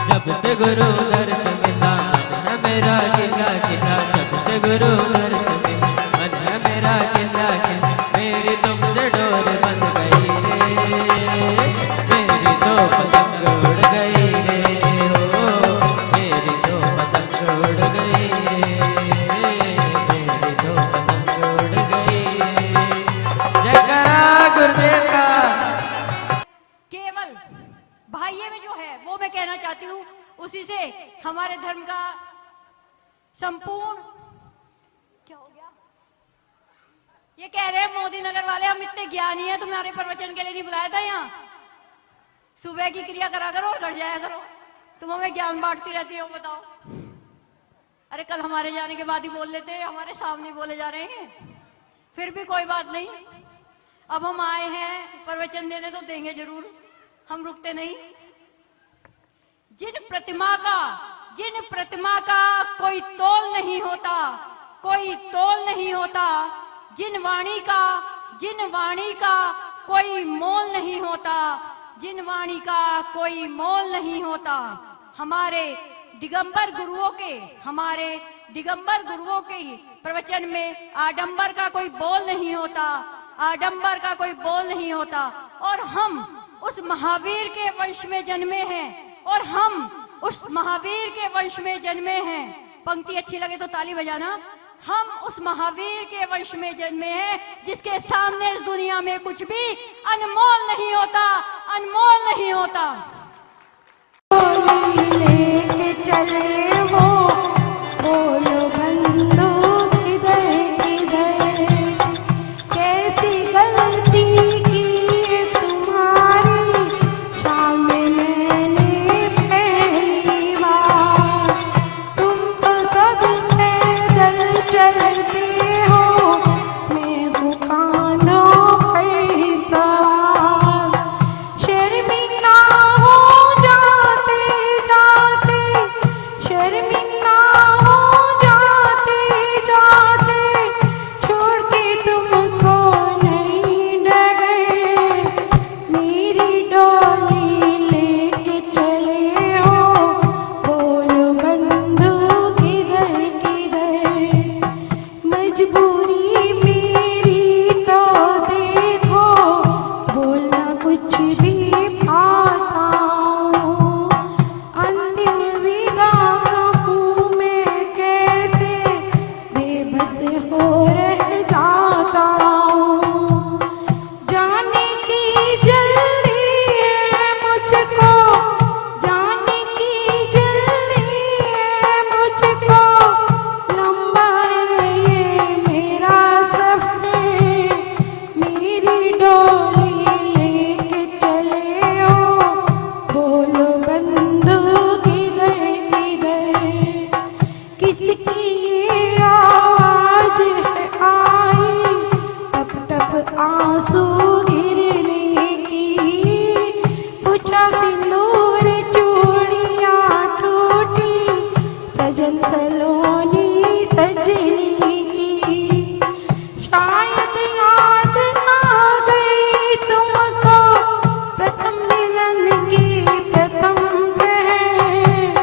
जब से गुरु दर्श मिला मन है मेरा खिला खिला, जब से गुरु दर्श मिला मन है मेरा खिला खिला, मेरी तुमसे डोर बंध गई रे, मेरी दो पतंग उड़ गई रे, ओ मेरी दो पतंग उड़ गई रे, मेरी दो पतंग उड़ गई रे। जयकारा गुरुदेव का। केवल भाइये में जो है वो मैं कहना चाहती हूँ, उसी से हमारे धर्म का संपूर्ण क्या हो गया। ये कह रहे हैं मोदी नगर वाले हम इतने ज्ञानी हैं, तुम्हारे प्रवचन के लिए नहीं बुलाया था यहाँ। सुबह की क्रिया करा करो और घर जाया करो, तुम हमें ज्ञान बांटती रहती हो। बताओ, अरे कल हमारे जाने के बाद ही बोल लेते, हमारे सामने बोले जा रहे हैं। फिर भी कोई बात नहीं, अब हम आए हैं प्रवचन देने तो देंगे जरूर, हम रुकते नहीं। जिन प्रतिमा का कोई तोल नहीं होता, कोई तोल नहीं होता, जिन वाणी का कोई मोल नहीं होता, जिन वाणी का कोई मोल नहीं होता, हमारे दिगंबर गुरुओं के, हमारे दिगंबर गुरुओं के ही प्रवचन में आडंबर का कोई बोल नहीं होता, आडंबर का कोई बोल नहीं होता। और हम उस महावीर के वंश में जन्मे हैं, और हम उस महावीर के वंश में जन्मे हैं। पंक्ति अच्छी लगे तो ताली बजाना। हम उस महावीर के वंश में जन्मे हैं जिसके सामने इस दुनिया में कुछ भी अनमोल नहीं होता, अनमोल नहीं होता। लेके चले हो बोलो बंदो किधर किधर, कैसी गलती की तुम्हारी सामने मैंने पहली बार। तुम तो सब पैदल चलते हो, मैं हूँ कांधों पर सवार। शर्मिंदा हो जाते जाते, शर्मिंदा हो जाते जाते, छोड़ के तुमको नहीं डगर। मेरी डोली लेके चले हो बोलो बंधु किधर किधर। मजबूरी मेरी तो देखो, बोलना कुछ भी पाता हूँ। अंतिम विदा कहूँ मैं कैसे, बेबस हो रह जाता हूँ। जाने की जल्दी है मुझको, जाने की जल्दी है मुझको। लंबा है ये मेरा सफर, मेरी डोली लेके चले हो बोलो बंधु किधर किधर। किसकी ये आवाज है आई, टप टप आंसू गिरने की। पूछा सिंदूर चूड़ियां टूटी, सजन सलोनी सजनी की। शायद याद आ गई तुमको प्रथम मिलन की प्रथम पहर।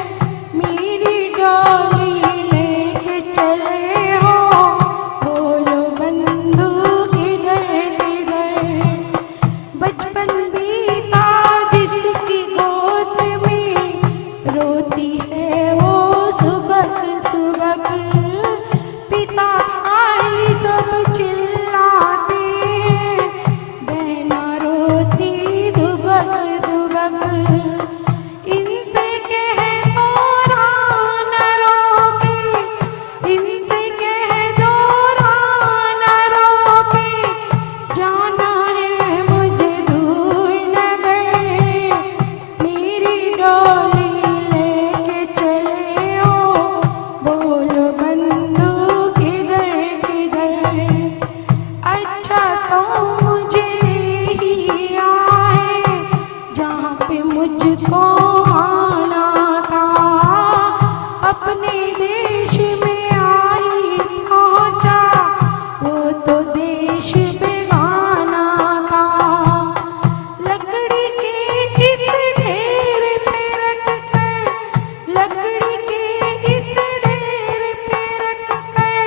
मेरी डोली लेके चले हो बोलो बंधु किधर किधर। बचपन बीता जिसकी गोद में, रोती है वो सुबह सुबह। पिता भाई सब चिल्लाते हैं, बहना रोती दुबक दुबक। इनसे कह दो न रोके, इनसे कह दो न रोके। जाना है मुझे दूर नगर, मेरी डोली लेके चले हो बोलो बंधु किधर किधर। अच्छा तो मुझे ही आए जहाँ पे मुझको आना था। अपने देश में आई पहुँचा, वो तो देश बेगाना था। लकड़ी के इस ढेर पे रख कर, लकड़ी के इस ढेर पे रख कर,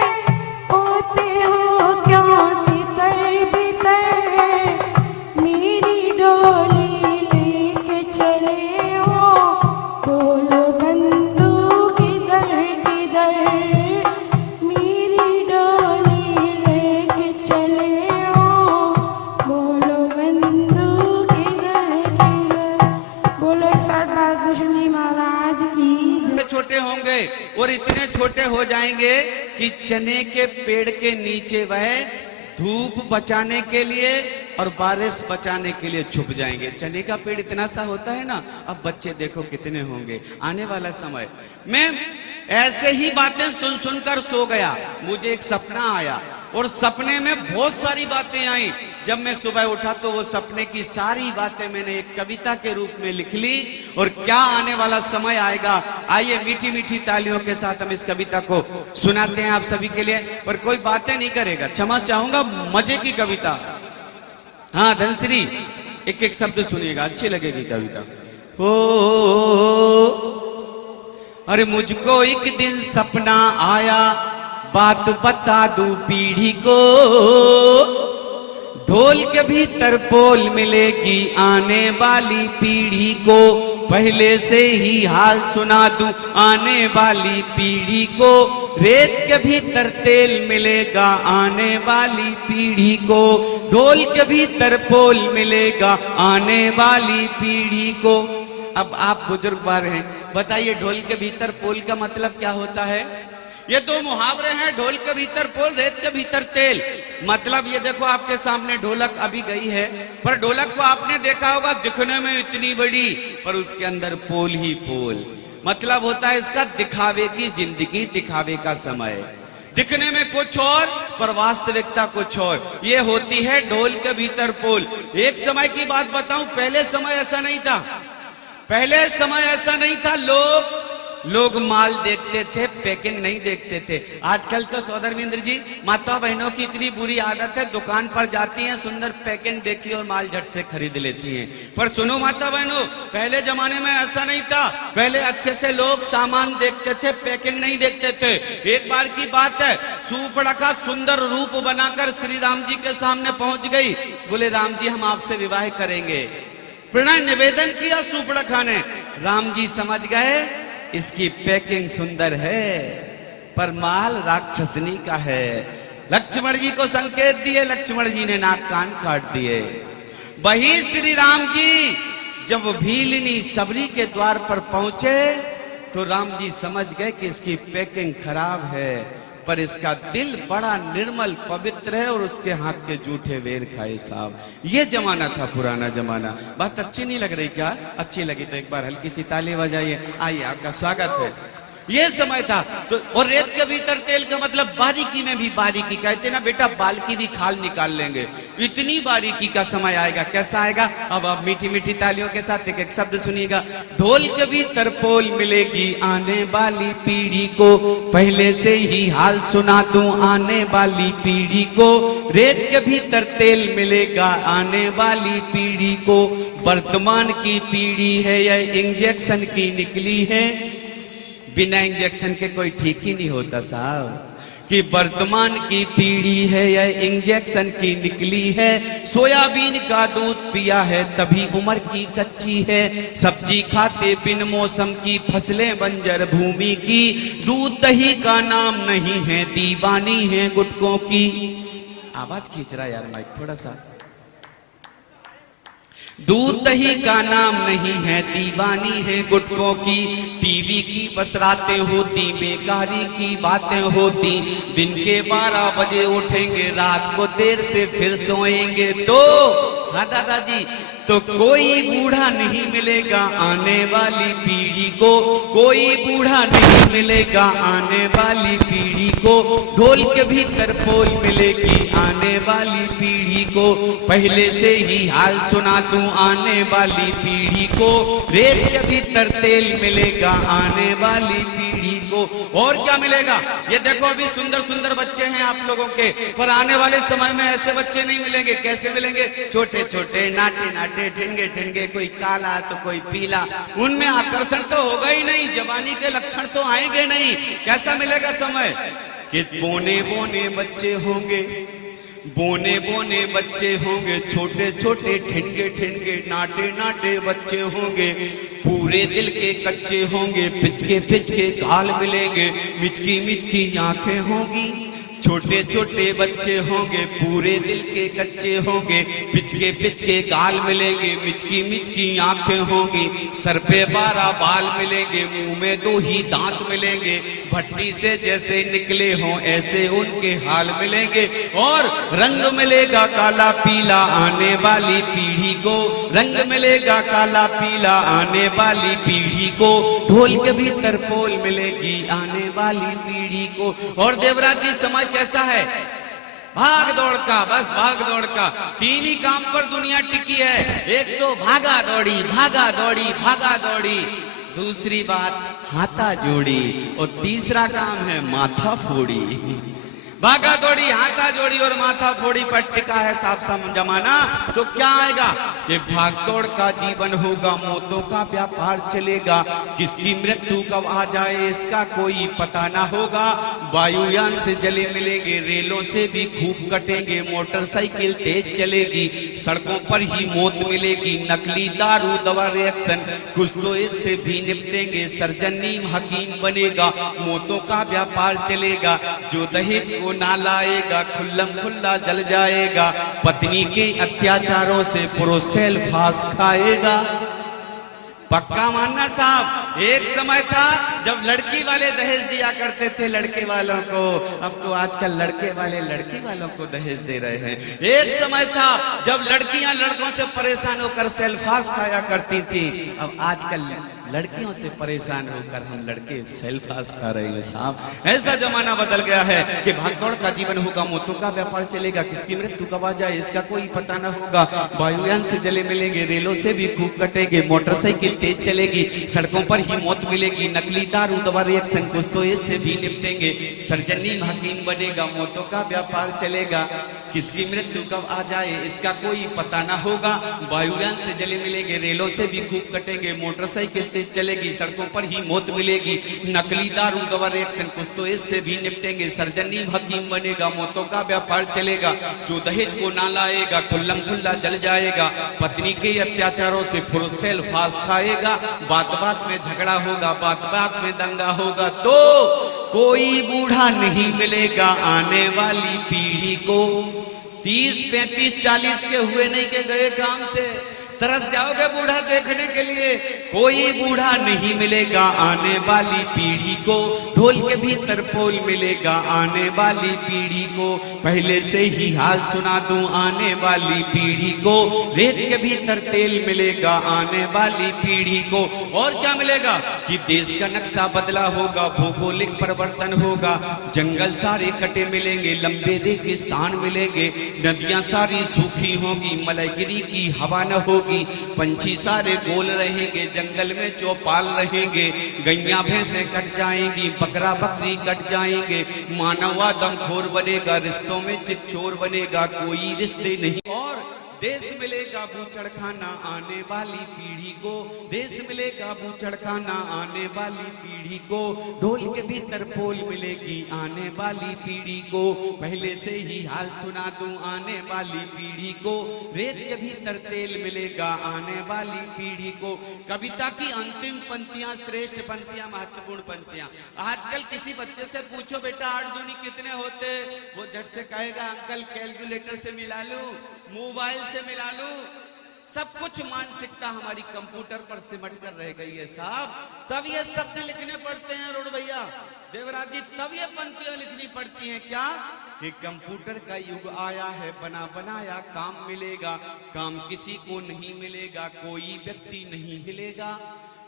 होते हो क्यों तितर बितर। मेरी डोली लेके चले हो बोलो बंधु किधर किधर। मेरी डोली लेके चले हो बोलो बंधु किधर किधर। बोलो एक साथ बात कृष्ण महाराज की जय। छोटे होंगे और इतने छोटे हो जाएंगे कि चने के पेड़ के नीचे वह धूप बचाने के लिए और बारिश बचाने के लिए छुप जाएंगे। चने का पेड़ इतना सा होता है ना। अब बच्चे देखो कितने होंगे आने वाला समय। मैं ऐसे ही बातें सुन सुनकर सो गया। मुझे एक सपना आया और सपने में बहुत सारी बातें आई। जब मैं सुबह उठा तो वो सपने की सारी बातें मैंने एक कविता के रूप में लिख ली। और क्या आने वाला समय आएगा, आइए मीठी मीठी तालियों के साथ हम इस कविता को सुनाते हैं आप सभी के लिए। पर कोई बातें नहीं करेगा, क्षमा चाहूंगा। मजे की कविता। हाँ धनश्री, एक एक शब्द सुनिएगा, अच्छी लगेगी कविता। ओ अरे मुझको एक दिन सपना आया, बात बता दूं पीढ़ी को, ढोल के भीतर पोल मिलेगी आने वाली पीढ़ी को, पहले से ही हाल सुना दूं आने वाली पीढ़ी को, रेत के भीतर तेल मिलेगा आने वाली पीढ़ी को, ढोल के भीतर पोल मिलेगा आने वाली पीढ़ी को। अब आप बुजुर्ग बार हैं, बताइए ढोल के भीतर पोल का मतलब क्या होता है? ये दो मुहावरे हैं, ढोल के भीतर पोल, रेत के भीतर तेल। मतलब ये देखो आपके सामने ढोलक अभी गई है, पर ढोलक को आपने देखा होगा दिखने में इतनी बड़ी, पर उसके अंदर पोल ही पोल। मतलब होता है इसका दिखावे की जिंदगी, दिखावे का समय, दिखने में कुछ और पर वास्तविकता कुछ और। ये होती है ढोल के भीतर पोल। एक समय की बात बताऊं, पहले समय ऐसा नहीं था, पहले समय ऐसा नहीं था। लोग माल देखते थे, पैकिंग नहीं देखते थे। आजकल तो सौधर्मेंद्र जी, माता बहनों की इतनी बुरी आदत है, दुकान पर जाती हैं, सुंदर पैकिंग देखी और माल झट से खरीद लेती हैं। पर सुनो माता बहनों, पहले जमाने में ऐसा नहीं था। पहले अच्छे से लोग सामान देखते थे, पैकिंग नहीं देखते थे। एक बार की बात है, सूर्पणखा सुंदर रूप बनाकर श्री राम जी के सामने पहुंच गई। बोले राम जी हम आपसे विवाह करेंगे। प्रणय निवेदन किया सूर्पणखा ने। राम जी समझ गए इसकी पैकिंग सुंदर है पर माल राक्षसनी का है। लक्ष्मण जी को संकेत दिए, लक्ष्मण जी ने नाक कान काट दिए। वही श्री राम जी जब भीलनी सबरी के द्वार पर पहुंचे तो राम जी समझ गए कि इसकी पैकिंग खराब है, पर इसका दिल बड़ा निर्मल पवित्र है और उसके हाथ के जूठे वेर खाए साहब। ये जमाना था, पुराना जमाना। बात अच्छी नहीं लग रही क्या? अच्छी लगी तो एक बार हल्की सी ताली बजाइए। आइए, आपका स्वागत है। ये समय था तो, और रेत के भीतर तेल का मतलब बारीकी में भी बारीकी। कहते ना बेटा बाल की भी खाल निकाल लेंगे, इतनी बारीकी का समय आएगा। कैसा आएगा? अब आप मीठी मीठी तालियों के साथ एक एक शब्द सुनिएगा। ढोल के भीतर पोल मिलेगी आने वाली पीढ़ी को, पहले से ही हाल सुना दूं आने वाली पीढ़ी को, रेत के भीतर तेल मिलेगा आने वाली पीढ़ी को। वर्तमान की पीढ़ी है यह इंजेक्शन की निकली है, बिना इंजेक्शन के कोई ठीक ही नहीं होता साहब। कि वर्तमान की पीढ़ी है यह इंजेक्शन की निकली है, सोयाबीन का दूध पिया है तभी उम्र की कच्ची है, सब्जी खाते बिन मौसम की फसलें बंजर भूमि की, दूध दही का नाम नहीं है दीवानी है गुटकों की। आवाज खींच रहा यार माइक थोड़ा सा। दूध दही का नाम नहीं है दीवानी है गुटकों की, टीवी की बस रातें होती, बेकारी की बातें होती, दिन के 12 बजे उठेंगे, रात को देर से फिर सोएंगे। तो हाँ दादाजी, तो कोई बूढ़ा नहीं मिलेगा आने वाली पीढ़ी को, कोई बूढ़ा नहीं मिलेगा आने वाली पीढ़ी को, ढोल के भीतर पोल मिलेगी आने वाली पीढ़ी को, पहले से ही हाल सुना दूं आने वाली पीढ़ी को, रेत के भीतर तेल मिलेगा आने वाली पीढ़ी को। और क्या मिलेगा? ये देखो अभी सुंदर सुंदर बच्चे हैं आप लोगों के, पर आने वाले समय में ऐसे बच्चे नहीं मिलेंगे। कैसे मिलेंगे? छोटे छोटे नाटे नाटे ठिनगे ठिनगे, कोई काला तो कोई पीला, उनमें आकर्षण तो होगा ही नहीं, जवानी के लक्षण तो आएंगे नहीं। कैसा मिलेगा समय? कि बोने बोने बच्चे होंगे, बोने बोने बच्चे होंगे, छोटे छोटे ठिनगे ठिनगे नाटे नाटे बच्चे होंगे, पूरे दिल के कच्चे होंगे, पिचके पिचके गाल मिलेंगे, मिचकी मिचकी आंखें होंगी, छोटे छोटे बच्चे होंगे, पूरे दिल के कच्चे होंगे, पिचके पिचके गाल मिलेंगे, मिचकी मिचकी आंखें होंगी, सर पे 12 बाल मिलेंगे, मुंह में 2 ही दांत मिलेंगे, भट्टी से जैसे निकले हों ऐसे उनके हाल मिलेंगे। और रंग मिलेगा काला पीला आने वाली पीढ़ी को, रंग मिलेगा काला पीला आने वाली पीढ़ी को, ढोल के भीतर पोल मिलेगी आने वाली पीढ़ी को। और देवराज जी समाज कैसा है? भाग दौड़ का, बस भाग दौड़ का। 3 ही काम पर दुनिया टिकी है, एक तो भागा दौड़ी भागा दौड़ी भागा दौड़ी, दूसरी बात हाथा जोड़ी, और तीसरा काम है माथा फोड़ी। भागा दौड़ी, हाथा जोड़ी और माथा फोड़ी पर टिका है साफ साफ जमाना। तो क्या आएगा? कि भागदौड़ का जीवन होगा, मौतों का व्यापार चलेगा, किसकी मृत्यु कब आ जाए इसका कोई पता ना होगा। वायुयान से जले मिलेंगे, रेलों से भी खूब कटेंगे, मोटरसाइकिल तेज चलेगी, सड़कों पर ही मौत मिलेगी, नकली दारू दवा रिएक्शन कुछ तो इससे भी निपटेंगे, सर्जन नीम हकीम बनेगा, मौतों का व्यापार चलेगा, जो दहेज को ना लाएगा खुल्लम खुल्ला जल जाएगा, पत्नी के अत्याचारों से पुरुष सेल फास खाएगा। पक्का मानना साहब, एक समय था जब लड़की वाले दहेज दिया करते थे लड़के वालों को, अब तो आजकल लड़के वाले लड़की वालों को दहेज दे रहे हैं। एक समय था जब लड़कियां लड़कों से परेशान होकर सेल्फास खाया करती थी, अब आजकल लड़कियों से परेशान होकर हम लड़के सेल्फास खा रहे हैं साहब। ऐसा जमाना बदल गया है कि भागदौड़ का जीवन होगा, मौतों का व्यापार चलेगा, किसकी मृत्यु कब आ जाए इसका कोई पता ना होगा। वायुयान से जले मिलेंगे, रेलों से भी खूब कटेंगे, मोटरसाइकिल तेज चलेगी, सड़कों पर ही मौत मिलेगी, नकली दारू दवा रिएक्शन कुछ तो इससे भी निपटेंगे, सर्जन नीम हकीम बनेगा, मौतों का व्यापार चलेगा, किसकी मृत्यु कब आ जाए इसका कोई पता ना होगा। वायुयान से जले मिलेंगे, रेलों से भी खूब कटेंगे, मोटरसाइकिल तेज चलेगी, सड़कों पर ही मौत मिलेगी, नकली दारू दवा रिएक्शन कुछ तो इससे भी निपटेंगे, सर्जन नीम हकीम बनेगा, मौतों का व्यापार चलेगा, जो दहेज को ना लाएगा खुल्लम खुल्ला जल जाएगा, पत्नी के अत्याचारों से पुरुष सेल फास खाएगा, बात बात में झगड़ा होगा, बात बात में दंगा होगा, तो कोई बूढ़ा नहीं मिलेगा आने वाली पीढ़ी को। 30, 35, 40 के हुए नहीं के गए काम से तरस जाओगे बूढ़ा देखने के लिए, कोई बूढ़ा नहीं मिलेगा आने वाली पीढ़ी को, ढोल के भीतर पोल मिलेगा आने वाली पीढ़ी को, पहले से ही हाल सुना दूं आने वाली पीढ़ी को, रेत के भीतर तेल मिलेगा आने वाली पीढ़ी को, और क्या मिलेगा कि देश का नक्शा बदला होगा, भौगोलिक परिवर्तन होगा, जंगल सारे कटे मिलेंगे, लंबे रेगिस्तान मिलेंगे, नदियां सारी सूखी होगी, मलयगिरी की हवा न होगी, पंछी सारे गोल रहेंगे, जंगल में चौपाल रहेंगे, गैया भैंसे कट जाएंगी, बकरा बकरी कट जाएंगे, मानव आदमखोर बनेगा, रिश्तों में चितचोर बनेगा, कोई रिश्ते नहीं, और देश मिलेगा बूचड़ खाना आने वाली पीढ़ी को, देश मिलेगा बूचड़ खाना आने वाली पीढ़ी को, ढोल के भीतर पोल मिलेगी आने वाली पीढ़ी को, पहले से ही हाल सुना दूं आने वाली पीढ़ी को, रेत के भीतर तेल मिलेगा आने वाली पीढ़ी को। कविता की अंतिम पंक्तियां श्रेष्ठ पंक्तियां, महत्वपूर्ण पंक्तियां। आजकल किसी बच्चे से पूछो बेटा 8 दूनी कितने होते, वो झट से कहेगा अंकल कैलकुलेटर से मिला लूं, मोबाइल से मिला लूं। सब कुछ मानसिकता हमारी कंप्यूटर पर सिमट कर रह गई है साहब। तब ये शब्द लिखने पड़ते हैं रोड भैया देवराज जी, तब ये पंक्तियां लिखनी पड़ती हैं क्या कि कंप्यूटर का युग आया है, बना बनाया काम मिलेगा, काम किसी को नहीं मिलेगा, कोई व्यक्ति नहीं हिलेगा।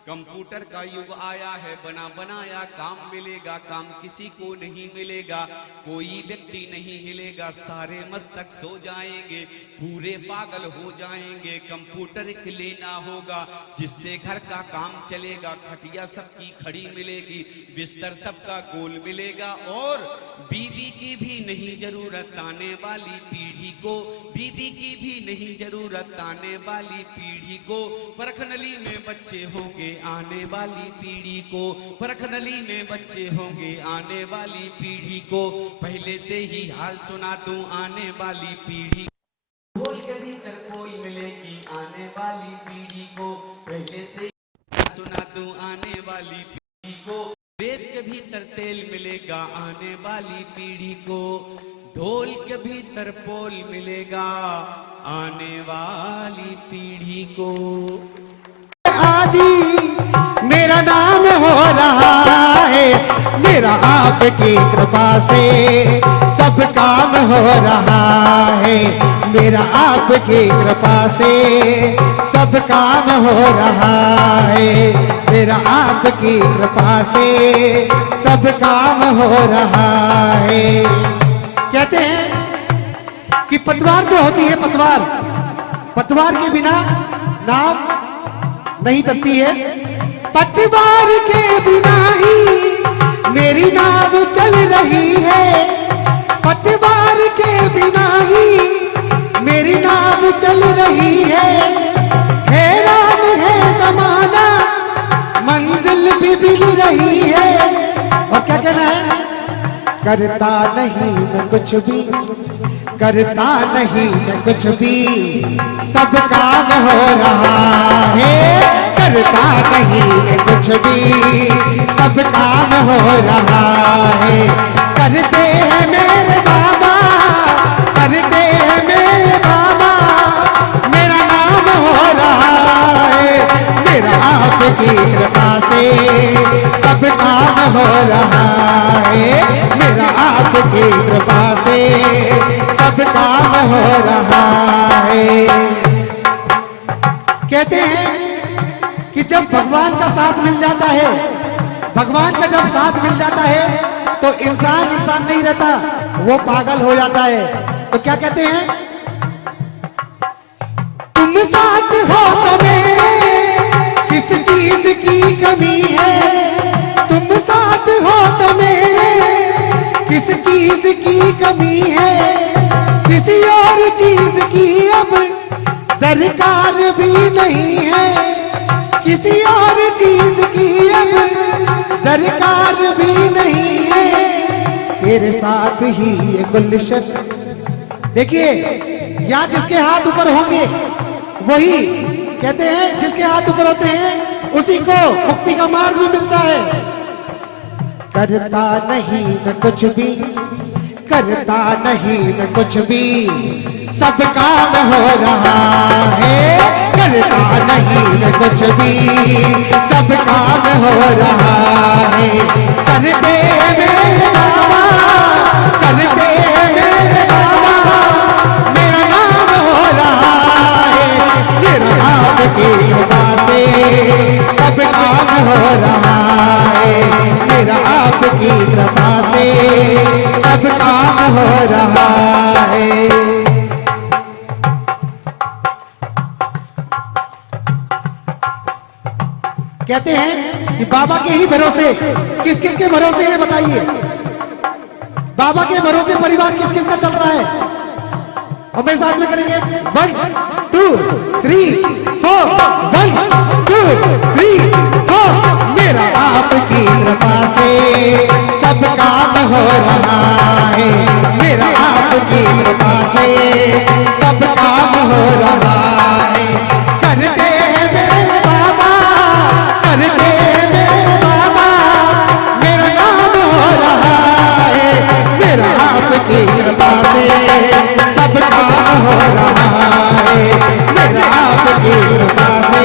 कंप्यूटर का युग आया है, बना बनाया काम मिलेगा, काम किसी को नहीं मिलेगा, कोई व्यक्ति नहीं हिलेगा, सारे मस्तक सो जाएंगे, पूरे पागल हो जाएंगे, कंप्यूटर के लेना होगा जिससे घर का काम चलेगा, खटिया सबकी खड़ी मिलेगी, बिस्तर सबका गोल मिलेगा, और बीबी की भी नहीं जरूरत आने वाली पीढ़ी को, बीबी की भी नहीं जरूरत आने वाली पीढ़ी को, परखनली में बच्चे होंगे आने वाली पीढ़ी को, परखनली में बच्चे होंगे आने वाली पीढ़ी को, पहले से ही हाल सुना दूं आने वाली पीढ़ी, ढोल के भीतर पोल मिलेगी आने वाली पीढ़ी को, पहले से ही सुना दूं आने वाली पीढ़ी को, रेत के भीतर तेल मिलेगा आने वाली पीढ़ी को, ढोल के भीतर पोल मिलेगा आने वाली पीढ़ी को। आदि मेरा नाम हो रहा है, मेरा आपकी कृपा से सब काम हो रहा है, मेरा आपकी कृपा से सब काम हो रहा है, मेरा आपकी कृपा से सब काम हो रहा है। कहते हैं कि पतवार जो होती है, पतवार के बिना नाव नहीं तरती है, पतवार के बिना ही मेरी नाव चल रही है, पतवार के बिना ही मेरी नाव चल रही है, मिल रही है। और क्या कहना है? करता नहीं मैं कुछ भी, करता नहीं मैं कुछ भी, सब काम हो रहा है। करता नहीं मैं कुछ भी, सब काम हो रहा है। करते हैं मेरे बाबा, करते हैं मेरे बाबा, मेरा नाम हो रहा है। मेरा आपकी कृपा से सब काम हो रहा है। मेरा आपकी कृपा से सब काम हो रहा है। कहते हैं कि जब भगवान का साथ मिल जाता है, भगवान का जब साथ मिल जाता है तो इंसान इंसान नहीं रहता, वो पागल हो जाता है। तो क्या कहते हैं? तुम साथ हो तो मेरे किस चीज की कमी है। तुम साथ हो तो मेरे किस चीज की कमी है। किसी और चीज की अब दरकार भी नहीं है। किसी और चीज की अब दरकार भी नहीं है। तेरे साथ ही ये गुलशन। देखिए, यहाँ जिसके हाथ ऊपर होंगे वही कहते हैं, जिसके हाथ ऊपर होते हैं उसी को मुक्ति का मार्ग भी मिलता है। करता नहीं मैं कुछ भी, करता नहीं मैं कुछ भी, सब काम हो रहा है। करता नहीं मैं कुछ भी, सब काम हो रहा है। करते हैं मेरे बाबा, करते हैं मेरे बाबा, मेरा नाम हो रहा है। मेरा आपकी कृपा से सब काम हो रहा है। मेरा आपकी कृपा से सब काम हो रहा है। कहते हैं कि बाबा के ही भरोसे, किस किस के भरोसे है बताइए? बाबा के भरोसे परिवार किस किस का चल रहा है? और मेरे साथ में करेंगे 1 2 3 4, 1 2 3 4। मेरा आपकी कृपा से सब काम हो रहा है। मेरा आपकी कृपा से सब काम हो रहा है। करते हैं मेरे बाबा, करते हैं मेरे बाबा, मेरा नाम हो रहा है। मेरा आपकी कृपा से सब काम हो रहा है। मेरा आपकी कृपा से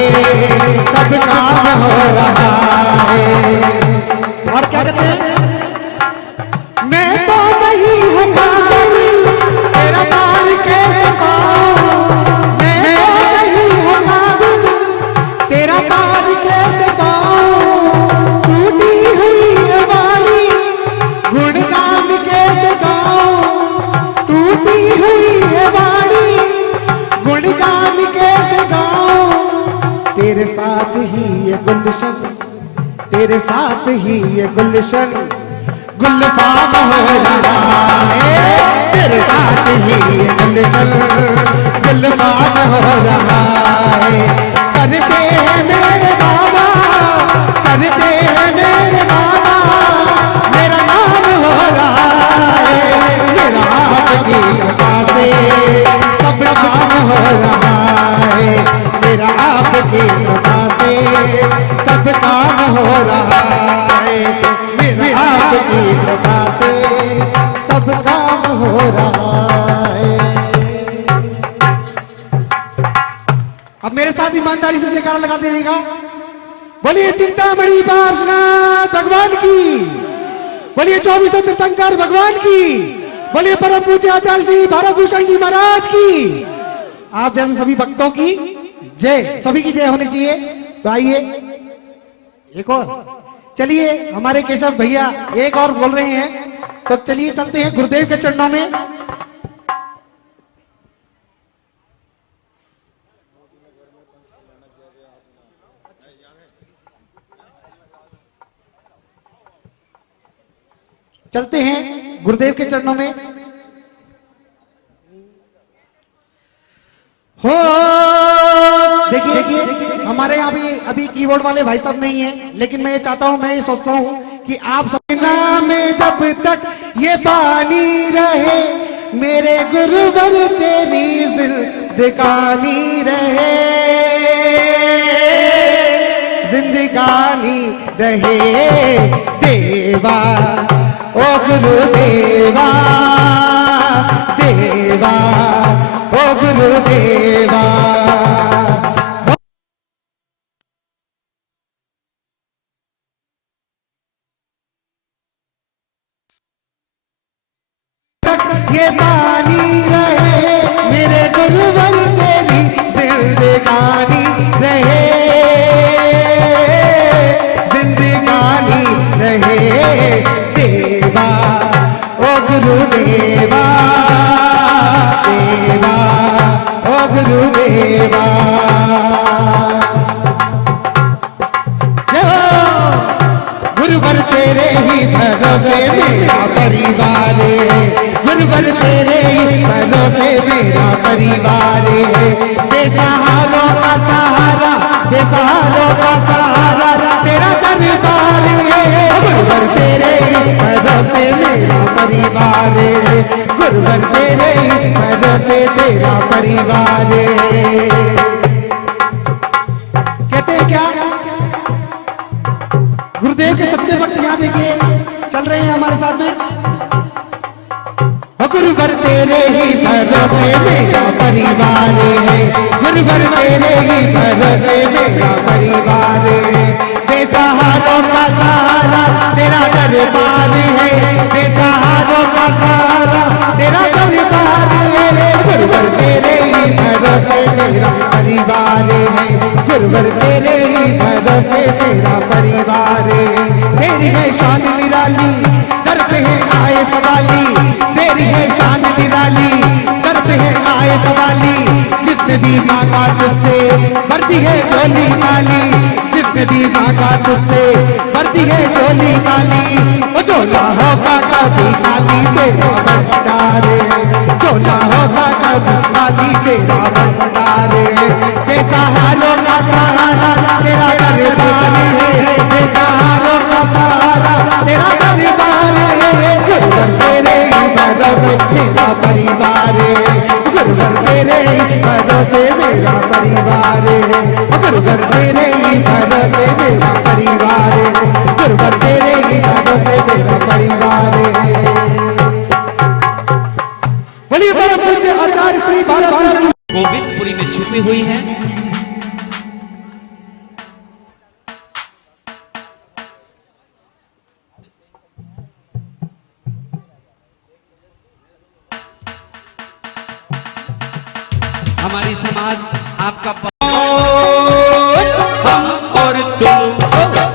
सब काम हो रहा है। और क्या कहते हैं? मैं तो नहीं हूँ काबिल, तेरा पार कैसे पाऊं। मैं तो नहीं हूँ काबिल, तेरा पार कैसे पाऊं। टूटी हुई है वाणी, गुणगान कैसे गाऊं। टूटी हुई है वाणी, गुणगान कैसे गाऊं। तेरे साथ ही ये गुलशन, तेरे साथ ही ये गुलशन, गुलफाम हो रहा है। तेरे साथ ही ये गुलशन, गुलफाम हो रहा है। करते हैं मेरे बाबा, करते हैं मेरे बाबा, मेरा नाम हो रहा है। मेरा आपकी कृपा से सब काम हो रहा है। मेरा आपकी कृपा से सब काम हो रहा है। मेरा आपकी कृपा से सब काम हो रहा है। अब मेरे साथ ईमानदारी से जयकारा लगा दीजिएगा। बोलिए चिंतामणि पार्श्वनाथ भगवान की, बोलिए 24 तीर्थंकर भगवान की, बोलिए परम पूज्य आचार्य श्री भारत भूषण जी महाराज की। आप जैसे सभी भक्तों की जय, सभी की जय होनी चाहिए। तो आइए एक और, चलिए हमारे केशव भैया एक और बोल रहे हैं, तो चलिए चलते हैं गुरुदेव के चरणों में। चलते हैं गुरुदेव के चरणों में। हो देखिए हमारे यहाँ भी अभी कीबोर्ड कीबोर्ड वाले भाई साहब नहीं है, लेकिन मैं ये चाहता हूं, मैं ये सोचता हूं कि आप सब नाम में जब तक ये पानी रहे, मेरे गुरुवर तेरी जिंदगानी रहे, जिंदगानी रहे देवा, ओ गुरुदेवा देवा, ओ गुरुदेवा। ये पानी रहे, मेरे गुरुवर तेरी जिंदगानी रहे, जिंदगानी रहे देवा, ओ गुरुदेवा देवा, ओ गुरुदेवा। गुरुवर तेरे ही भरोसे मेरा परिवार है, गुरुवर तेरे ही भरोसे मेरा परिवार है, बेसहारों का सहारा, बेसहारों का सहारा तेरा दरबार है, गुरुवर तेरे ही भरोसे मेरा परिवार है, गुरुवर तेरे ही भरोसे तेरा परिवार है। कहते हैं क्या, गुरुदेव के सच्चे भक्त यहाँ देखिए चल रहे हैं हमारे साथ में। गुरुवर तेरे ही भरोसे मेरा परिवार है, गुरुवर तेरे ही भरोसे मेरा परिवार है, बेसहारों का सहारा तेरा दरबार है, बेसहारों का सहारा तेरा दरबार है, गुरुवर तेरे ही भरोसे मेरा परिवार है, गुरुवर तेरे ही भरोसे मेरा परिवार है। तेरी है शान निराली, दर पे है आए सवाली, तेरी है शान निराली, दर पे है आए सवाली, जिसने भी मांगा तुझसे भरती है झोली काली, जिसने भी मांगा तुझसे भरती है झोली काली, वो झोला होगा कभी खाली तेरा भंडार है, झोला होगा कभी खाली तेरा भंडार है, बेसहारों का सहारा तेरा दरबार है, बेसहारों का सहारा तेरा दरबार है, गुरुवर तेरे ही भरोसे मेरा परिवार है, गुरुवर तेरे ही भरोसे मेरा परिवार है, गुरुवर तेरे ही भरोसे मेरा परिवार है, गुरुवर तेरे ही भरोसे मेरा परिवार है। बोलिए परम पूज्य आचार्य श्री भारत भूषण गोविंदपुरी में छुपी हुई है। हमारी समाज आपका हम और तुम,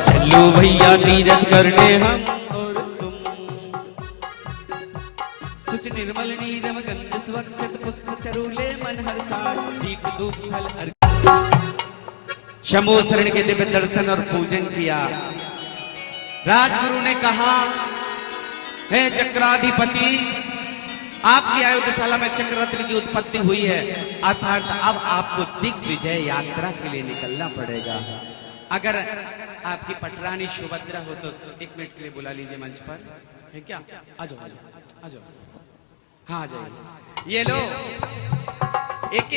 चलो भैया तीरथ करने हम और तुम, सुच निर्मल नीरम गंध स्वच्छत पुष्प चरूले मन हर्षाल दीप धूप फल अर्घ। शंभो शरण के दिव्य दर्शन और पूजन किया। राजगुरु ने कहा, हे चक्राधिपति, आपकी अयोध्याशाला में चक्ररत्न की उत्पत्ति हुई है, अर्थात अब आपको दिग्विजय यात्रा के लिए निकलना पड़ेगा। अगर आपकी पटरानी सुभद्रा हो तो 1 मिनट के लिए बुला लीजिए मंच पर, है क्या? आ जाओ आ जाओ आ जाओ, हाँ आ जाइए। ये लो, एक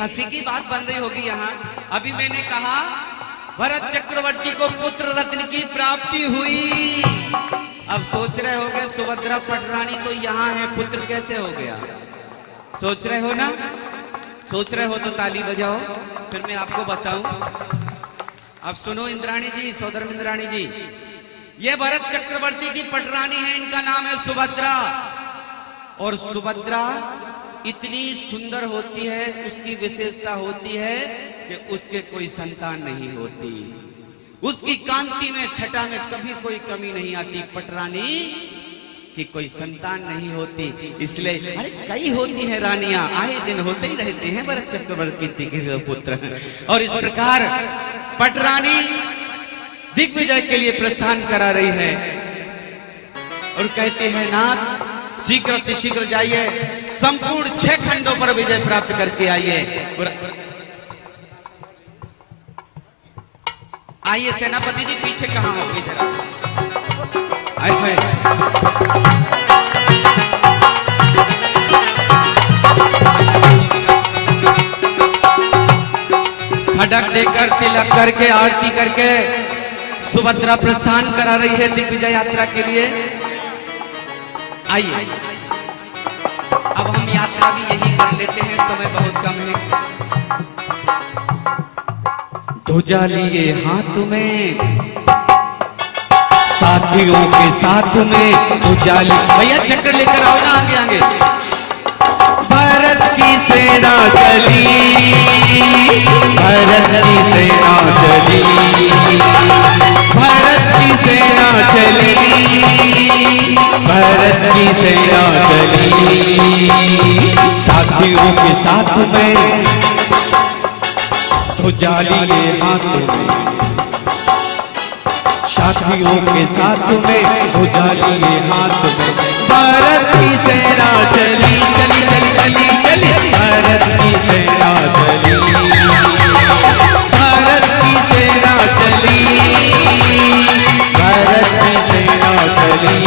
हंसी की बात बन रही होगी यहाँ। अभी मैंने कहा भरत चक्रवर्ती को पुत्र रत्न की प्राप्ति हुई। अब सोच रहे होगे सुभद्रा पटरानी तो यहाँ है, पुत्र कैसे हो गया? सोच रहे हो ना? सोच रहे हो तो ताली बजाओ, फिर मैं आपको बताऊं। अब सुनो इंद्राणी जी, सौदर इंद्राणी जी, ये भरत चक्रवर्ती की पटरानी है, इनका नाम है सुभद्रा। और सुभद्रा इतनी सुंदर होती है, उसकी विशेषता होती है कि उसके कोई संतान नहीं होती। उसकी कांति में, छटा में कभी कोई कमी नहीं आती। पटरानी की कोई संतान नहीं होती, इसलिए अरे कई होती है रानियां, आए दिन होते ही रहते हैं भरत चक्रवर्ती के पुत्र। और इस प्रकार पटरानी दिग्विजय के लिए प्रस्थान करा रही है और कहते हैं, नाथ शीघ्र शीघ्र जाइए, संपूर्ण 6 खंडों पर विजय प्राप्त करके आइए। आइए सेनापति जी, पीछे कहाँ हो, इधर आए हाय। खड़क देकर, तिलक करके, आरती करके सुभद्रा प्रस्थान करा रही है दिग्विजय यात्रा के लिए। आइए अब हम यात्रा भी यही कर लेते हैं, समय बहुत कम है। ध्वजा लिए हाथ में, साथियों के साथ में ध्वजा ली। भैया चक्र लेकर आओ ना आगे आगे। भारत की सेना चली, भारत की सेना चली, भारत की सेना चली, भारत की सेना चली। साथियों के साथ में ध्वजा लिए हाथ में, साथियों के साथ में ध्वजा लिए हाथ में। भारत की सेना चली चली चली चली चली, भारत की सेना चली, भारत की सेना चली, भारत की सेना चली।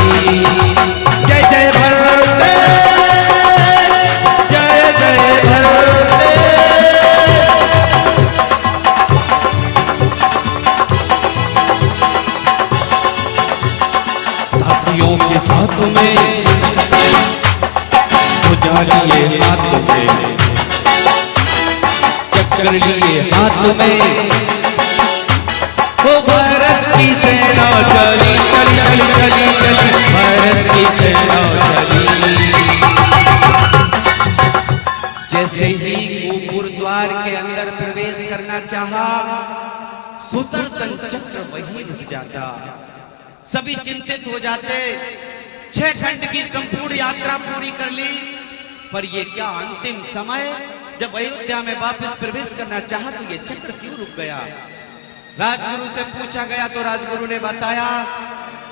जय जय भारत देश, जय जय भारत देश। साथियों के साथ में ध्वजा लिए हाथ में, चक्र लिए हाथ में, वो भारत की सेना चली चली चली चली चली, भारत की सेना चली। जैसे ही गोपुर द्वार के अंदर प्रवेश करना चाहा, सुदर्शन चक्र वहीं रुक जाता। सभी चिंतित हो जाते। 6 खंड की संपूर्ण यात्रा पूरी कर ली, पर ये क्या अंतिम समय, जब अयोध्या में वापस प्रवेश करना चाहा तो ये चक्र क्यों रुक गया। राजगुरु से पूछा गया तो राजगुरु ने बताया,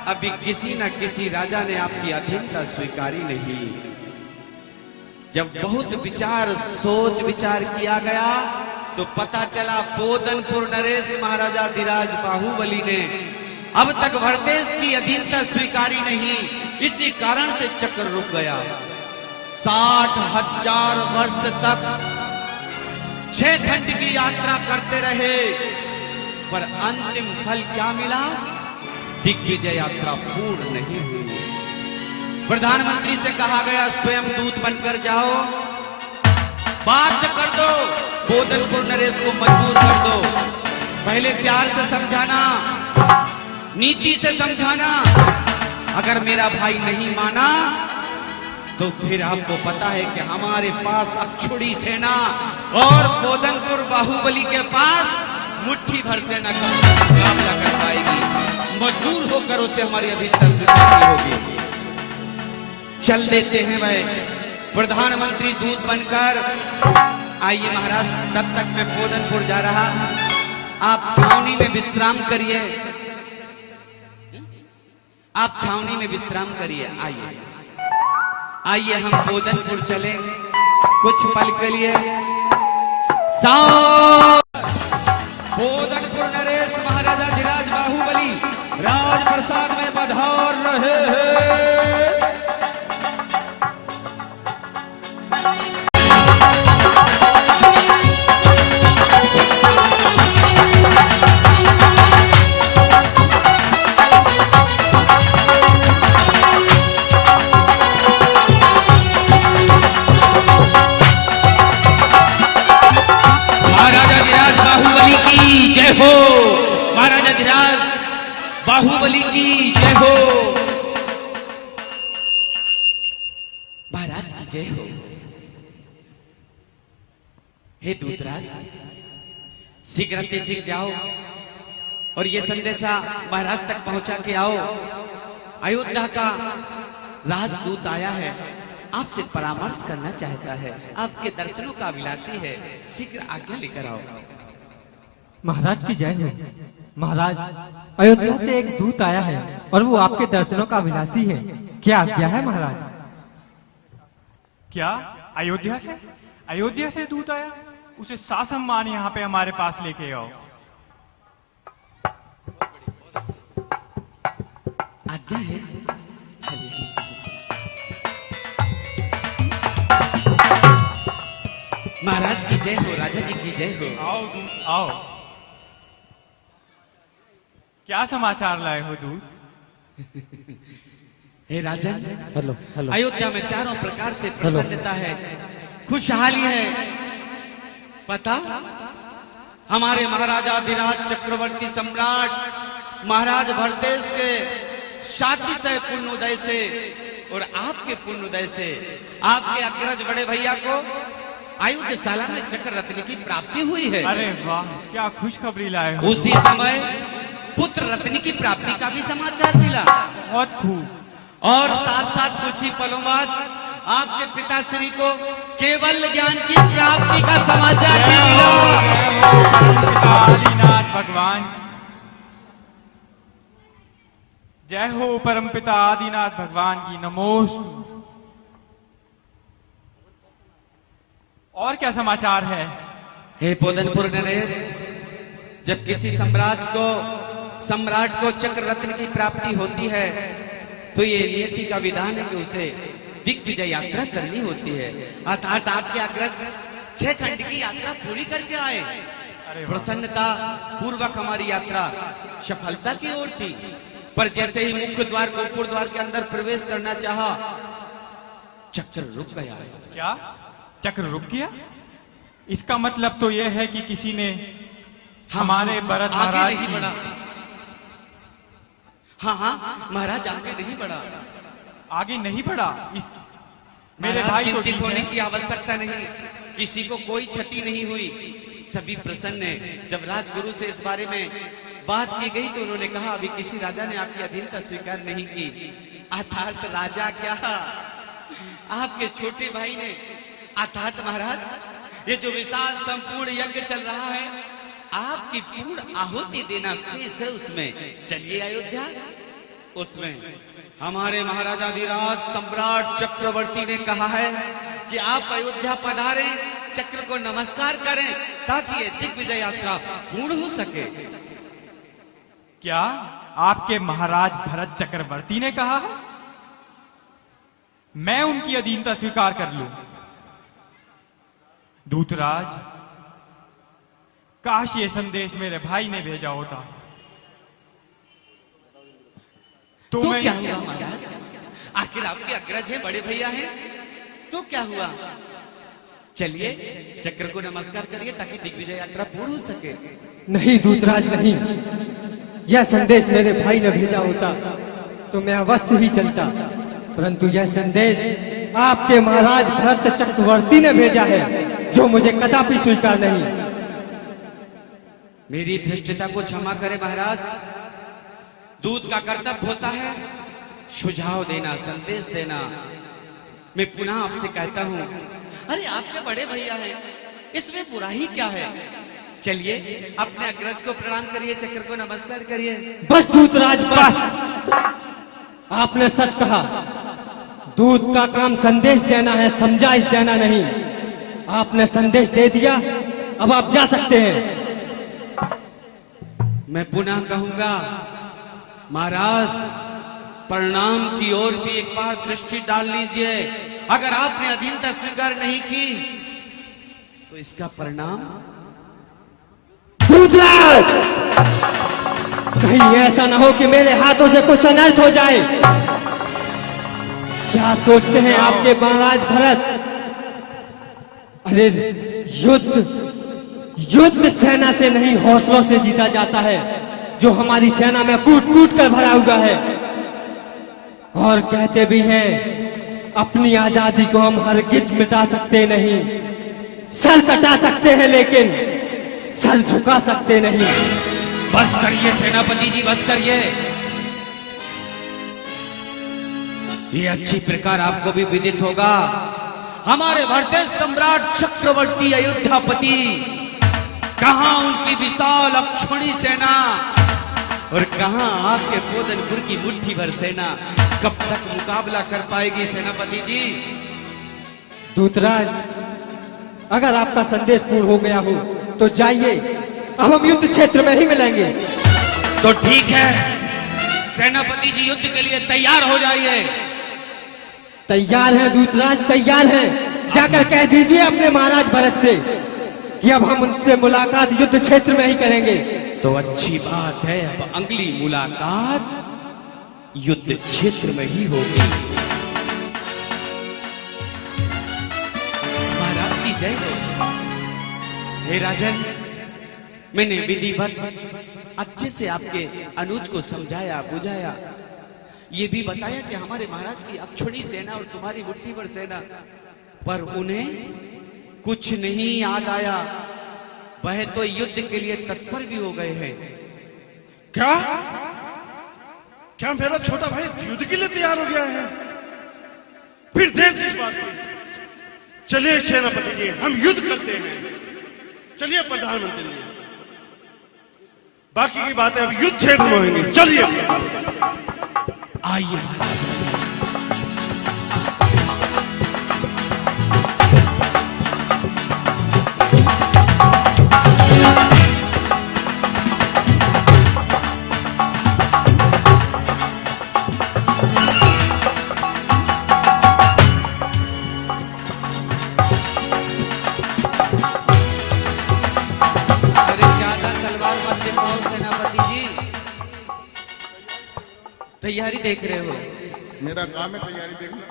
अभी किसी न किसी राजा ने आपकी अधीनता स्वीकारी नहीं। जब बहुत विचार सोच विचार किया गया तो पता चला बोधनपुर नरेश महाराजा धीराज बाहुबली ने अब तक भरतेश की अधीनता स्वीकारी नहीं, इसी कारण से चक्र रुक गया। 60,000 वर्ष तक 6 खंड की यात्रा करते रहे, पर अंतिम फल क्या मिला? दिग्विजय यात्रा पूर्ण नहीं हुई। प्रधानमंत्री से कहा गया स्वयं दूत बनकर जाओ, बात कर दो, बोधनपुर नरेश को मजबूर कर दो। पहले प्यार से समझाना, नीति से समझाना। अगर मेरा भाई नहीं माना तो फिर आपको पता है कि हमारे पास अक्षुड़ी सेना और बोधनपुर बाहुबली के पास मुट्ठी भर सेना का मुकाबला कर पाएगी। मजबूर होकर उसे हमारी अधीनता स्वीकारनी होगी। चल देते हैं भाई, प्रधानमंत्री दूत बनकर। आइए महाराज, तब तक मैं बोधनपुर जा रहा, आप छावनी में विश्राम करिए, आप छावनी में विश्राम करिए। आइए आइए हम बोधनपुर चले कुछ पल के लिए। बोधनपुर नरेश महाराजा धीराज बाहुबली राजप्रसाद में पधार रहे हैं। हो महाराजा धीराज बाहुबली की जय हो, महाराज की जय हो। हे दूतराज, शीघ्र शीघ्र जाओ और ये संदेशा महाराज तक पहुंचा के आओ। अयोध्या का राजदूत आया है, आपसे परामर्श करना चाहता है, आपके दर्शनों का अभिलाषी है, शीघ्र आज्ञा लेकर आओ। महाराज की जय हो। महाराज, अयोध्या से एक दूत आया है और वो आपके दर्शनों का अभिलाषी है, क्या आज्ञा है महाराज? क्या अयोध्या से? अयोध्या से दूत आया? उसे सासम्मान यहाँ पे हमारे पास लेके आओ। आज्ञा है, चलिए। महाराज की जय हो, राजा जी की जय हो। आओ दूत आओ। क्या समाचार लाए हो दूत? हे राजन, हेलो हेलो अयोध्या में चारों प्रकार से प्रसन्नता है, खुशहाली है। पता, हमारे महाराजाधिराज चक्रवर्ती सम्राट महाराज भरतेश के शादी से पुण्योदय से और आपके पुण्योदय से आपके अग्रज बड़े भैया को आयुधशाला में चक्र रत्न की प्राप्ति हुई है। अरे वाह, क्या खुशखबरी लाए हो। उसी समय पुत्र रत्न की प्राप्ति का भी समाचार मिला। बहुत खूब। और साथ साथ कुछ ही पलों बाद आपके पिताश्री को केवल ज्ञान की प्राप्ति का समाचार भी मिला। आदिनाथ भगवान, जय हो परमपिता आदिनाथ भगवान की नमोस्तु। और क्या समाचार है? हे पोदनपुर नरेश, जब किसी सम्राट को चक्र रत्न की प्राप्ति होती है तो ये नियति का विधान है कि उसे दिग्विजय यात्रा करनी होती है। अर्थात आपके अग्रज 6 खंड की यात्रा पूरी करके आए। प्रसन्नता पूर्वक हमारी यात्रा सफलता की ओर थी, पर जैसे ही मुख्य द्वार गोपुर द्वार के अंदर प्रवेश करना चाहा, चक्र रुक गया। क्या चक्र रुक गया? इसका मतलब तो यह है कि किसी ने हमारे भरत महाराज आगे नहीं बढ़ा। हाँ, महाराज आगे नहीं बढ़ा। आगे नहीं बढ़ा। इस मेरे महाराज भाई को चिंतित ठीक होने है? की आवश्यकता नहीं, किसी को कोई क्षति नहीं हुई, सभी प्रसन्न हैं। जब राजगुरु से इस बारे में बात की गई तो उन्होंने कहा अभी किसी राजा ने आपकी अधीनता स्वीकार नहीं की। अर्थात राजा क्या, आपके छोटे भाई ने। अर्थात महाराज, ये जो विशाल संपूर्ण यज्ञ चल रहा है, आपकी पूर्ण आहुति देना शेष है उसमें। चलिए अयोध्या, उसमें हमारे महाराजाधिराज सम्राट चक्रवर्ती ने कहा है कि आप अयोध्या पधारें, चक्र को नमस्कार करें ताकि ये दिग्विजय यात्रा पूर्ण हो सके। क्या आपके महाराज भरत चक्रवर्ती ने कहा है मैं उनकी अधीनता स्वीकार कर लूं? दूतराज, काश ये संदेश मेरे भाई ने भेजा होता तो मैं क्या हुआ महाराज? आखिर आपके अग्रज हैं, बड़े भैया हैं, तो क्या हुआ? चलिए चक्र को नमस्कार करिए ताकि दिग्विजय यात्रा पूर्ण हो सके। नहीं दूतराज नहीं, यह संदेश मेरे भाई ने भेजा होता तो मैं अवश्य ही चलता, परंतु यह संदेश आपके महाराज भरत चक्रवर्ती ने भेजा है, जो मुझे कदापि स्वीकार नहीं। मेरी धृष्टता को क्षमा करें महाराज, दूत का कर्तव्य होता है सुझाव देना, संदेश देना। मैं पुनः आपसे कहता हूं, अरे आपके बड़े भैया हैं, इसमें बुराई क्या है? चलिए अपने अग्रज को प्रणाम करिए, चक्र को नमस्कार करिए। बस दूतराज बस, आपने सच कहा। दूत का काम संदेश देना है, समझाइश देना नहीं। आपने संदेश दे दिया, अब आप जा सकते हैं। मैं पुनः कहूंगा महाराज, परिणाम की ओर भी एक बार दृष्टि डाल लीजिए। अगर आपने अधीनता स्वीकार नहीं की तो इसका परिणाम। दूतराज, कहीं ऐसा ना हो कि मेरे हाथों से कुछ अनर्थ हो जाए। क्या सोचते हैं आपके महाराज भरत? अरे युद्ध सेना से नहीं, हौसलों से जीता जाता है, जो हमारी सेना में कूट कूट कर भरा हुआ है। और कहते भी हैं अपनी आजादी को हम हरगिज मिटा सकते नहीं, सर कटा सकते हैं लेकिन सर झुका सकते नहीं। बस करिए सेनापति जी, बस करिए। ये अच्छी प्रकार आपको भी विदित होगा, हमारे भरतेश सम्राट चक्रवर्ती अयोध्यापति, कहां उनकी विशाल अक्षौणी सेना और कहां आपके पोदनपुर की मुट्ठी भर सेना। कब तक मुकाबला कर पाएगी सेनापति जी? दूतराज, अगर आपका संदेश पूर्ण हो गया हो तो जाइए, अब हम युद्ध क्षेत्र में ही मिलेंगे। तो ठीक है, सेनापति जी युद्ध के लिए तैयार हो जाइए। तैयार है दूतराज, तैयार है। जाकर कह दीजिए अपने महाराज भरत से कि अब हम उनसे मुलाकात युद्ध क्षेत्र में ही करेंगे। तो अच्छी बात है, अब अगली मुलाकात युद्ध क्षेत्र में ही होगी। महाराज की जय हो। हे राजन, मैंने विधिवत अच्छे से आपके अनुज को समझाया बुझाया, ये भी बताया कि हमारे महाराज की अक्षुणी सेना और तुम्हारी मुट्ठी भर सेना, पर उन्हें कुछ नहीं याद आया। वह तो युद्ध के लिए तत्पर भी हो गए हैं। क्या क्या मेरा छोटा भाई युद्ध के लिए तैयार हो गया है? फिर देर किस बात की? चलिए सेनापति जी, हम युद्ध करते हैं। चलिए प्रधानमंत्री जी, बाकी की बातें अब युद्ध क्षेत्र में होंगी। चलिए आइए महाराज। तैयारी देख रहे हो? मेरा काम है तैयारी देखना।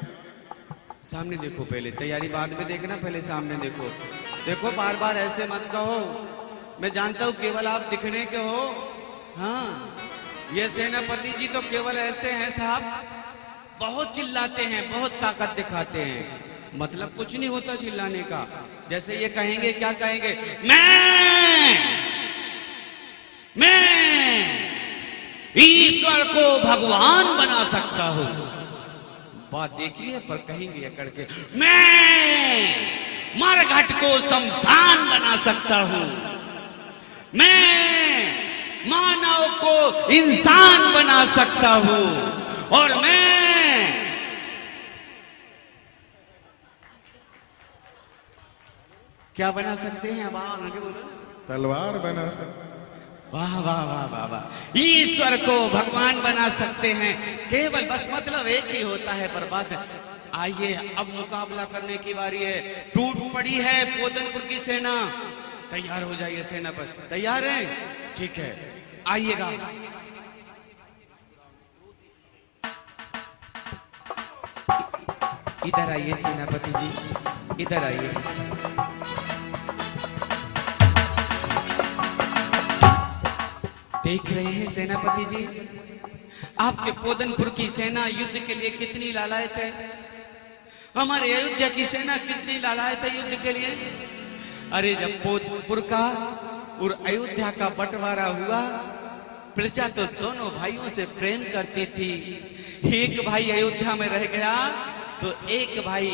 सामने देखो, पहले तैयारी बाद में देखना, पहले सामने देखो। देखो बार बार ऐसे मत कहो, मैं जानता हूं केवल आप दिखने के हो। हाँ, ये सेनापति जी तो केवल ऐसे हैं साहब, बहुत चिल्लाते हैं, बहुत ताकत दिखाते हैं। मतलब कुछ नहीं होता चिल्लाने का। जैसे ये कहेंगे, क्या कहेंगे? मैं ईश्वर को भगवान बना सकता हूं। बात देखिए, पर कहेंगे ये करके, मैं मरघट को शमशान बना सकता हूं, मैं मानव को इंसान बना सकता हूं, और मैं क्या बना सकते हैं? अब आगे बोलो। तलवार बना सकते। वाह वाह वाह वाह वाह। ईश्वर को भगवान बना सकते हैं, केवल बस मतलब एक ही होता है, पर बात है। आइए अब मुकाबला करने की बारी है। टूट पड़ी है पोदनपुर की सेना। तैयार हो जाइए सेना पर। तैयार है? ठीक है, आइएगा। इधर आइए सेनापति जी, इधर आइए। देख रहे हैं सेनापति जी, आपके पोदनपुर की सेना युद्ध के लिए कितनी लालायत है। हमारे अयोध्या की सेना कितनी लालायत है युद्ध के लिए। अरे जब पोदनपुर का और अयोध्या का बंटवारा हुआ, प्रजा तो दोनों भाइयों से प्रेम करती थी। एक भाई अयोध्या में रह गया तो एक भाई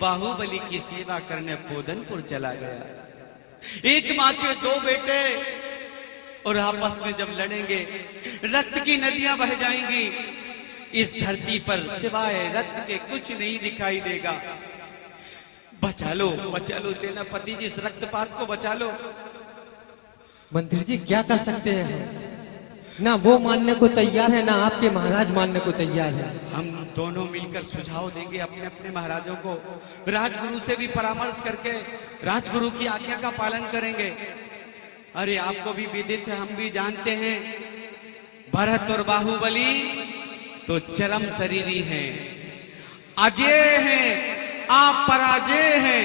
बाहुबली की सेवा करने पोदनपुर चला गया। एक माँ के दो बेटे, और आपस में जब लड़ेंगे रक्त की नदियां बह जाएंगी। इस धरती पर सिवाय रक्त के कुछ नहीं दिखाई देगा। बचा लो सेनापति जी, इस रक्तपात को बचा लो। मंत्री जी क्या कर सकते हैं हम? ना वो मानने को तैयार है, ना आपके महाराज मानने को तैयार है। हम दोनों मिलकर सुझाव देंगे अपने अपने महाराजों को, राजगुरु से भी परामर्श करके राजगुरु की आज्ञा का पालन करेंगे। अरे आपको भी विदित है, हम भी जानते हैं, भरत और बाहुबली तो चरम शरीरी हैं, अजय हैं, आप पराजय हैं,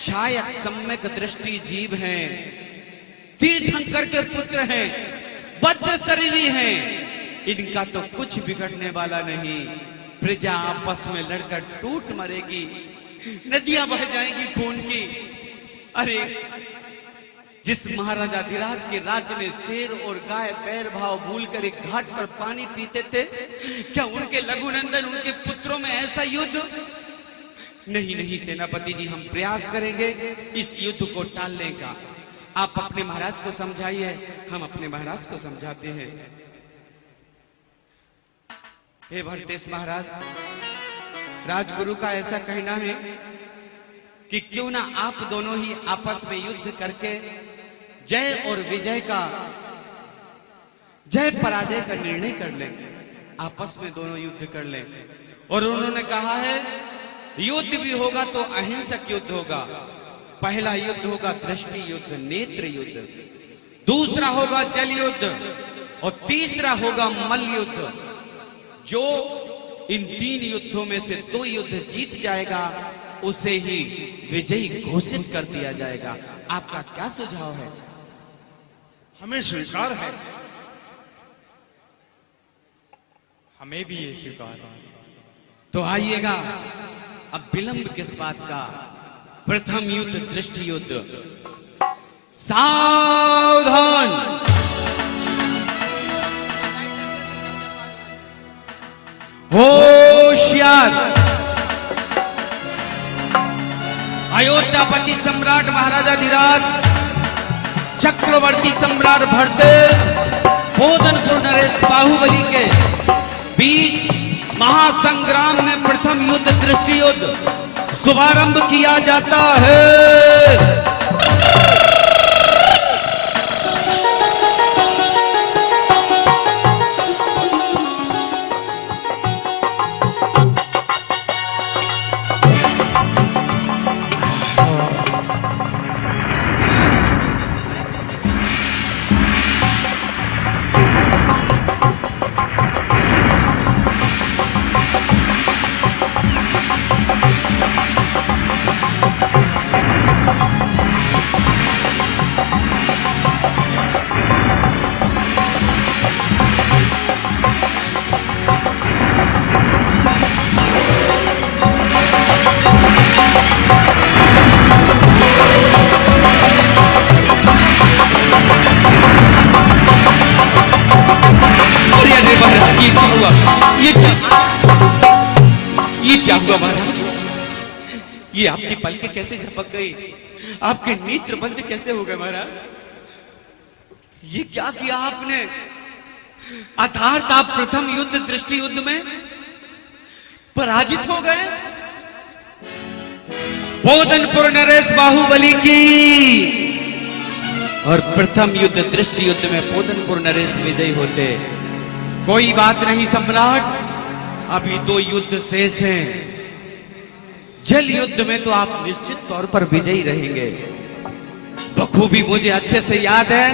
छायक सम्यक दृष्टि जीव हैं, तीर्थंकर के पुत्र हैं, वज्र शरीरी हैं। इनका तो कुछ बिगड़ने वाला नहीं। प्रजा आपस में लड़कर टूट मरेगी, नदियां बह जाएंगी खून की। अरे जिस महाराजाधिराज के राज्य में शेर और गाय बैर भाव भूलकर एक घाट पर पानी पीते थे, क्या उनके लघुनंदन, उनके पुत्रों में ऐसा युद्ध? नहीं सेनापति जी, हम प्रयास करेंगे इस युद्ध को टालने का। आप अपने महाराज को समझाइए, हम अपने महाराज को समझाते हैं। हे भरतेश महाराज, राजगुरु का ऐसा कहना है कि क्यों ना आप दोनों ही आपस में युद्ध करके जय और विजय का, जय पराजय का निर्णय कर लें। आपस में दोनों युद्ध कर लें। और उन्होंने कहा है युद्ध भी होगा तो अहिंसक युद्ध होगा। पहला युद्ध होगा दृष्टि युद्ध, नेत्र युद्ध, दूसरा होगा जल युद्ध और तीसरा होगा मल्ल युद्ध। जो इन 3 युद्धों में से 2 युद्ध जीत जाएगा उसे ही विजयी घोषित कर दिया जाएगा। आपका क्या सुझाव है? हमें स्वीकार है। हमें भी ये स्वीकार है। तो आइएगा, अब विलंब किस बात का। प्रथम युद्ध दृष्टि युद्ध। सावधान, होशियार। अयोध्यापति सम्राट महाराजा धीराज, चक्रवर्ती सम्राट भरतेश, बोधनपुर नरेश बाहुबली के बीच महासंग्राम में प्रथम युद्ध दृष्टि युद्ध शुभारंभ किया जाता है। ये आपकी पलकें कैसे झपक गई? आपके नेत्र बंद कैसे हो गए महाराज? ये क्या किया आपने? अर्थात आप प्रथम युद्ध दृष्टि युद्ध में पराजित हो गए। बोधनपुर नरेश बाहुबली की और प्रथम युद्ध दृष्टि युद्ध में बोधनपुर नरेश विजयी होते। कोई बात नहीं सम्राट, अभी 2 युद्ध शेष हैं। जल युद्ध में तो आप निश्चित तौर पर विजयी रहेंगे। बखूबी मुझे अच्छे से याद है,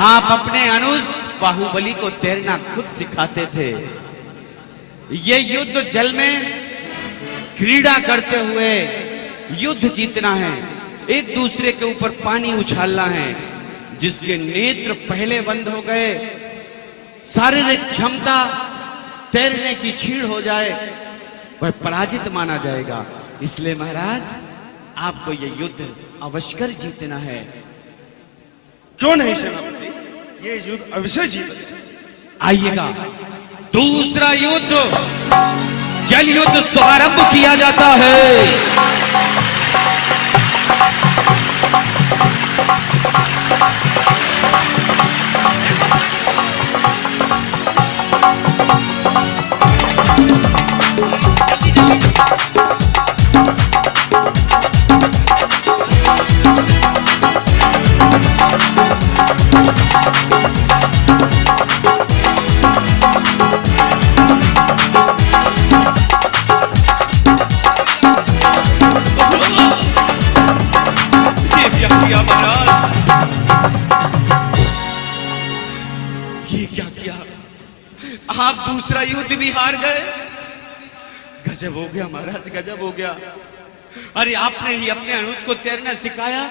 आप अपने अनुज बाहुबली को तैरना खुद सिखाते थे। ये युद्ध जल में क्रीड़ा करते हुए युद्ध जीतना है, एक दूसरे के ऊपर पानी उछालना है। जिसके नेत्र पहले बंद हो गए, शारीरिक क्षमता तैरने की छीड़ हो जाए, वह पराजित माना जाएगा। इसलिए महाराज आपको यह युद्ध अवश्य जीतना है। क्यों नहीं सेनापति, ये युद्ध अवश्य जीत। आइएगा, दूसरा युद्ध जल युद्ध शुभारंभ किया जाता है। आप दूसरा युद्ध भी हार गए। गजब हो गया महाराज, गजब हो गया। अरे आपने ही अपने अनुज को तैरना सिखाया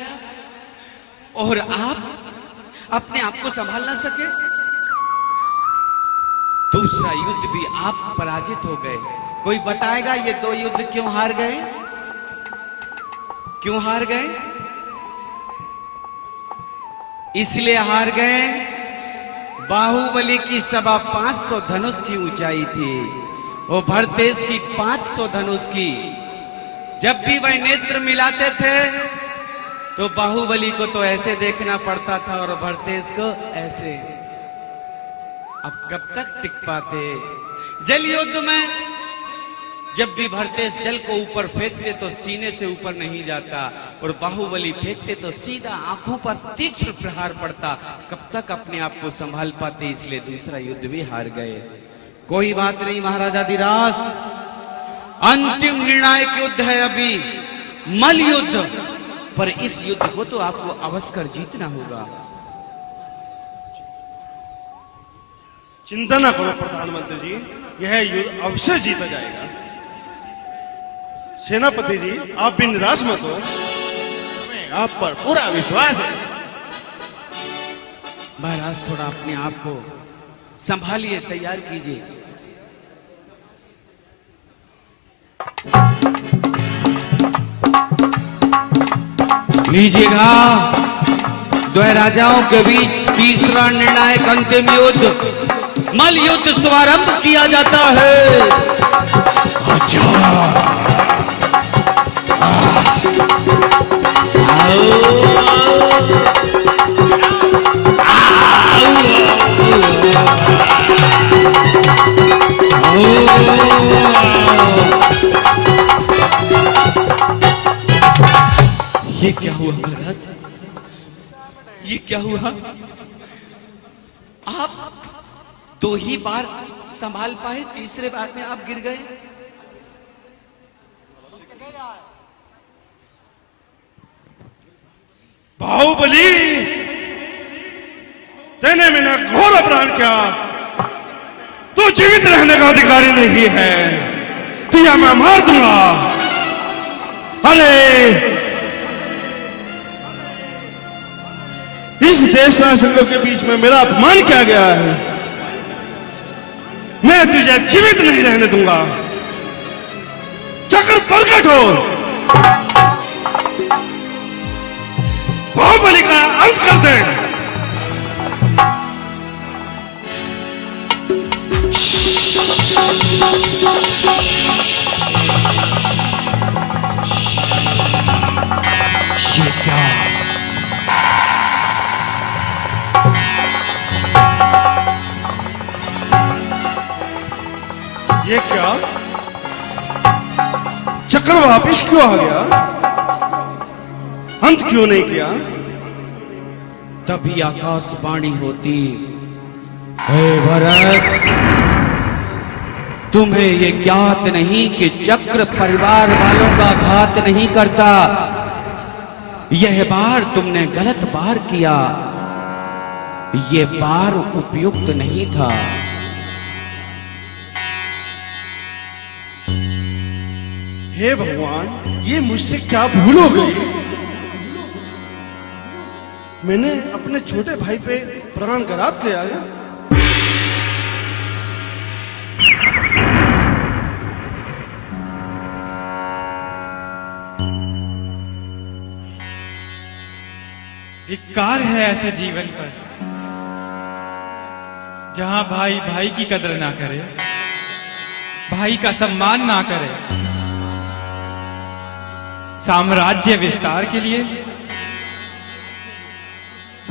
और आप अपने आप को संभाल ना सके। दूसरा युद्ध भी आप पराजित हो गए। कोई बताएगा ये 2 युद्ध क्यों हार गए? क्यों हार गए? इसलिए हार गए, बाहुबली की 550 धनुष की ऊंचाई थी, वो भरतेश की 500 धनुष की। जब भी वह नेत्र मिलाते थे तो बाहुबली को तो ऐसे देखना पड़ता था और भरतेश को ऐसे। अब कब तक टिक पाते? जल युद्ध में जब भी भरतेश जल को ऊपर फेंकते तो सीने से ऊपर नहीं जाता, और बाहुबली फेंकते तो सीधा आंखों पर तीक्ष्ण प्रहार पड़ता। कब तक अपने आप को संभाल पाते? इसलिए दूसरा युद्ध भी हार गए। कोई बात नहीं महाराजाधिराज, अंतिम निर्णायक युद्ध है अभी, मल युद्ध, पर इस युद्ध को तो आपको अवश्य कर जीतना होगा। चिंता ना करो प्रधानमंत्री जी, यह युद्ध अवश्य जीता जाएगा। सेनापति जी, आप भी निराश मत हो, आप पर पूरा विश्वास है। महाराज थोड़ा अपने आप को संभालिए, तैयार कीजिए। लीजिएगा, दो राजाओं के बीच तीसरा निर्णायक अंतिम युद्ध मल युद्ध शुभारंभ किया जाता है। अच्छा ये क्या हुआ महाराज, ये क्या हुआ? आप दो ही बार संभाल पाए, तीसरे बार में आप गिर गए। बाहुबली, तेने मैंने घोर अपराध किया, तू जीवित रहने का अधिकारी नहीं है, तुझे मैं मार दूंगा। अरे इस देशवासियों के बीच में मेरा अपमान किया गया है, मैं तुझे जीवित नहीं रहने दूंगा। चक्र प्रकट हो, बाहुबली का अंत कर दे। ये क्या? ये क्या? चक्र वापिस क्यों आ गया? अंत क्यों नहीं किया? तभी आकाशवाणी होती, हे भरत, तुम्हें ये ज्ञात नहीं कि चक्र परिवार वालों का घात नहीं करता। यह बार तुमने गलत बार किया, ये बार उपयुक्त नहीं था। हे भगवान, ये मुझसे क्या भूल हो गई? मैंने अपने छोटे भाई पे प्राणघात किया है। धिक्कार है ऐसे जीवन पर जहां भाई भाई की कदर ना करे, भाई का सम्मान ना करे। साम्राज्य विस्तार के लिए,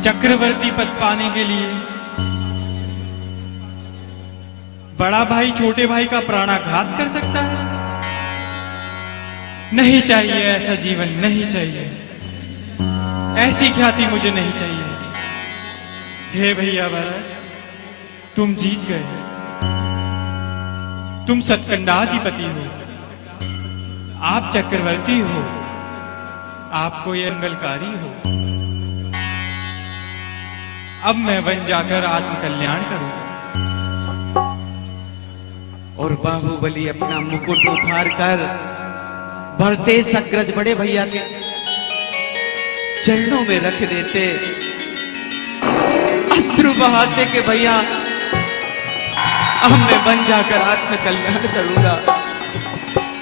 चक्रवर्ती पद पाने के लिए बड़ा भाई छोटे भाई का प्राणाघात कर सकता है? नहीं चाहिए ऐसा जीवन, नहीं चाहिए ऐसी ख्याति, मुझे नहीं चाहिए। हे भैया भरत, तुम जीत गए, तुम सत्कंडाधिपति हो, आप चक्रवर्ती हो, आपको ये मंगलकारी हो। अब मैं वन जाकर आत्मकल्याण करूंगा। और बाहुबली अपना मुकुट उतार कर बढ़ते सग्रज बड़े भैया के चरणों में रख देते, अश्रु बहाते के भैया अब मैं वन जाकर आत्मकल्याण करूंगा।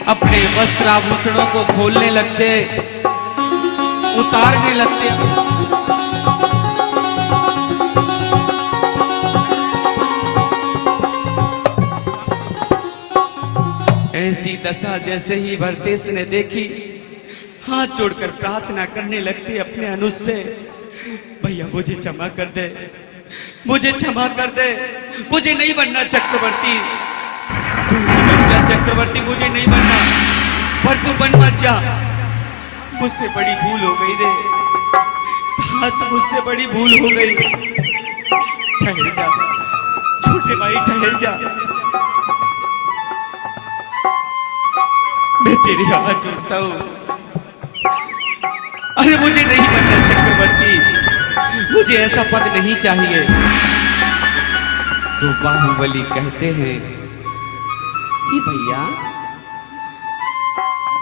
अपने वस्त्र आभूषणों को खोलने लगते, उतारने लगते। ऐसी दशा जैसे ही भरतेश ने देखी, हाथ जोड़कर प्रार्थना करने लगते अपने अनुज से, भैया मुझे क्षमा कर दे, मुझे क्षमा कर दे, मुझे नहीं बनना चक्रवर्ती, तू ही बन जा चक्रवर्ती, मुझे नहीं बनना, पर तू बन मत जा, मुझसे बड़ी भूल हो गई रे, मुझसे बड़ी भूल हो गई, ठहर जा छोटे भाई, ठहर जा। मैं तेरे हाथ जोड़ता हूं। अरे मुझे नहीं बनना चक्रवर्ती, मुझे ऐसा पद नहीं चाहिए। तो बाहुबली कहते हैं कि भैया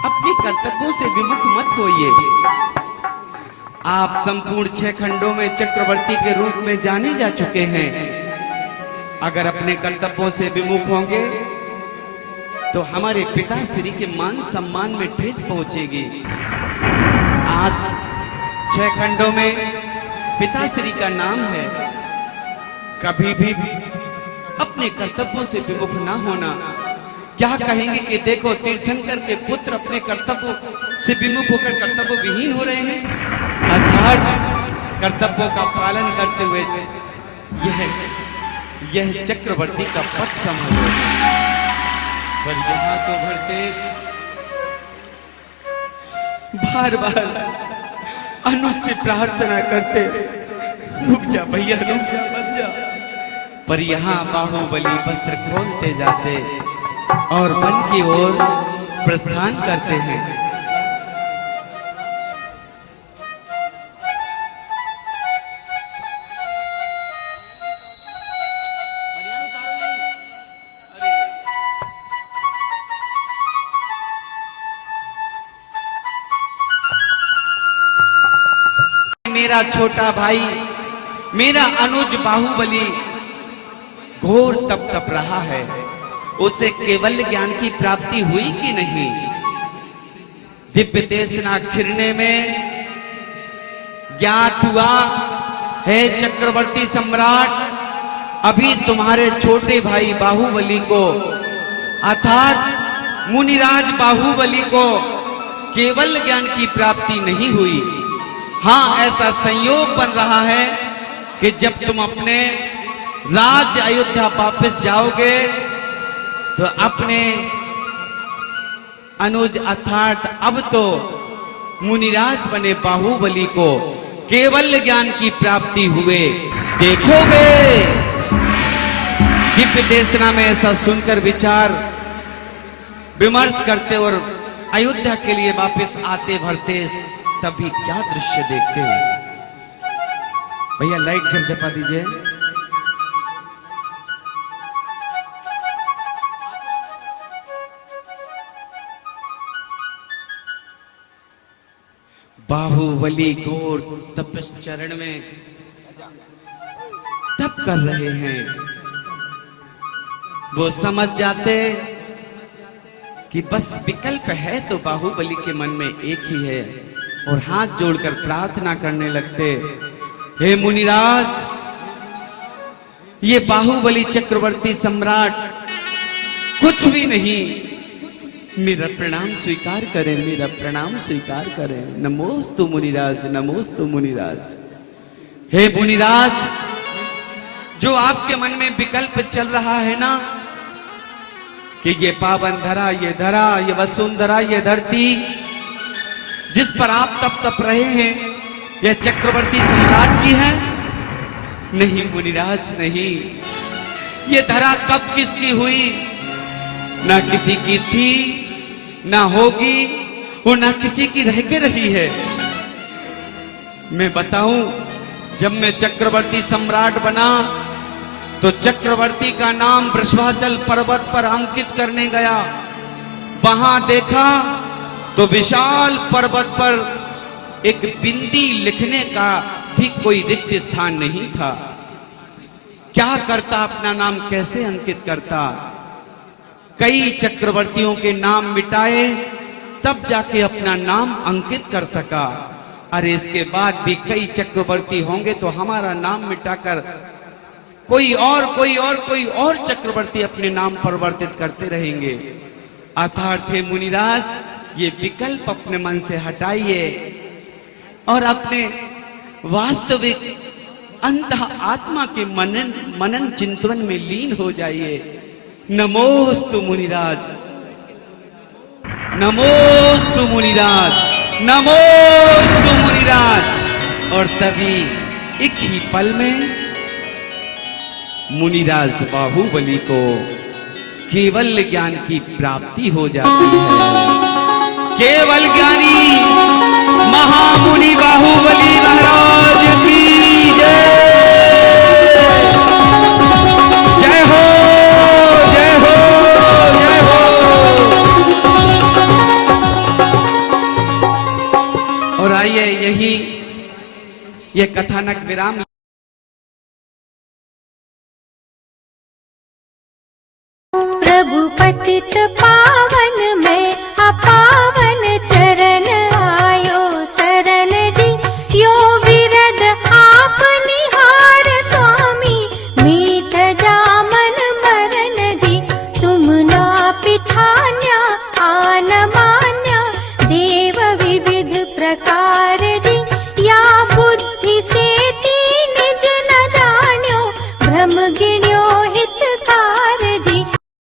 अपने कर्तव्यों से विमुख मत होइए। आप संपूर्ण 6 खंडों में चक्रवर्ती के रूप में जाने जा चुके हैं। अगर अपने कर्तव्यों से विमुख होंगे तो हमारे पिताश्री के मान सम्मान में ठेस पहुंचेगी। आज 6 खंडों में पिताश्री का नाम है। कभी भी अपने कर्तव्यों से विमुख ना होना। क्या कहेंगे कि देखो तीर्थंकर के पुत्र अपने कर्तव्यों से विमुख होकर कर्तव्य विहीन हो रहे हैं। अर्थात कर्तव्यों का पालन करते हुए यह चक्रवर्ती का पद संभालो। पर यहाँ तो भरतेश बार बार अनुज से प्रार्थना करते, रुक जा भैया, रुक जा, मत जा। पर यहाँ बाहुबली वस्त्र खोलते जाते और वन की ओर प्रस्थान करते हैं। मेरा छोटा भाई, मेरा अनुज बाहुबली घोर तप रहा है। उसे केवल ज्ञान की प्राप्ति हुई कि नहीं? दिव्य देशना खिरने में ज्ञात हुआ है चक्रवर्ती सम्राट, अभी तुम्हारे छोटे भाई बाहुबली को अर्थात मुनिराज बाहुबली को केवल ज्ञान की प्राप्ति नहीं हुई। हाँ, ऐसा संयोग बन रहा है कि जब तुम अपने राज्य अयोध्या वापस जाओगे तो अपने अनुज अर्थात अब तो मुनिराज बने बाहुबली को केवल ज्ञान की प्राप्ति हुए देखोगे। दिव्य देशना में ऐसा सुनकर विचार विमर्श करते और अयोध्या के लिए वापस आते भरतेश तभी क्या दृश्य देखते हैं। भैया लाइट झपझपा दीजिए। बाहुबली घोर तपश्चरण में तप कर रहे हैं। वो समझ जाते कि बस विकल्प है तो बाहुबली के मन में एक ही है और हाथ जोड़कर प्रार्थना करने लगते, हे मुनिराज, ये बाहुबली चक्रवर्ती सम्राट कुछ भी नहीं, मेरा प्रणाम स्वीकार करें, मेरा प्रणाम स्वीकार करें। नमोस्तु मुनिराज, नमोस्तु मुनिराज। हे मुनिराज, जो आपके मन में विकल्प चल रहा है ना कि ये पावन धरा, ये वसुंधरा, ये धरती जिस पर आप तप रहे हैं, यह चक्रवर्ती सम्राट की है? नहीं मुनिराज, नहीं। ये धरा कब किसकी हुई? ना किसी की थी, ना होगी और ना किसी की रह के रही है। मैं बताऊं, जब मैं चक्रवर्ती सम्राट बना तो चक्रवर्ती का नाम वृषभाचल पर्वत पर अंकित करने गया। वहां देखा तो विशाल पर्वत पर एक बिंदी लिखने का भी कोई रिक्त स्थान नहीं था। क्या करता, अपना नाम कैसे अंकित करता? कई चक्रवर्तियों के नाम मिटाए तब जाके अपना नाम अंकित कर सका। अरे इसके बाद भी कई चक्रवर्ती होंगे तो हमारा नाम मिटाकर कोई और चक्रवर्ती अपने नाम परिवर्तित करते रहेंगे। अर्थात हे मुनिराज, ये विकल्प अपने मन से हटाइए और अपने वास्तविक अंत आत्मा के मनन चिंतन में लीन हो जाइए। नमोस्तु मुनिराज, नमोस्तु मुनिराज, नमोस्तु मुनिराज। और तभी एक ही पल में मुनिराज बाहुबली को केवल ज्ञान की प्राप्ति हो जाती है। केवल ज्ञानी महामुनि बाहुबली महाराज की जय। जय हो जय हो जय हो। और आइए यही ये कथानक विराम। प्रभु पतित पावन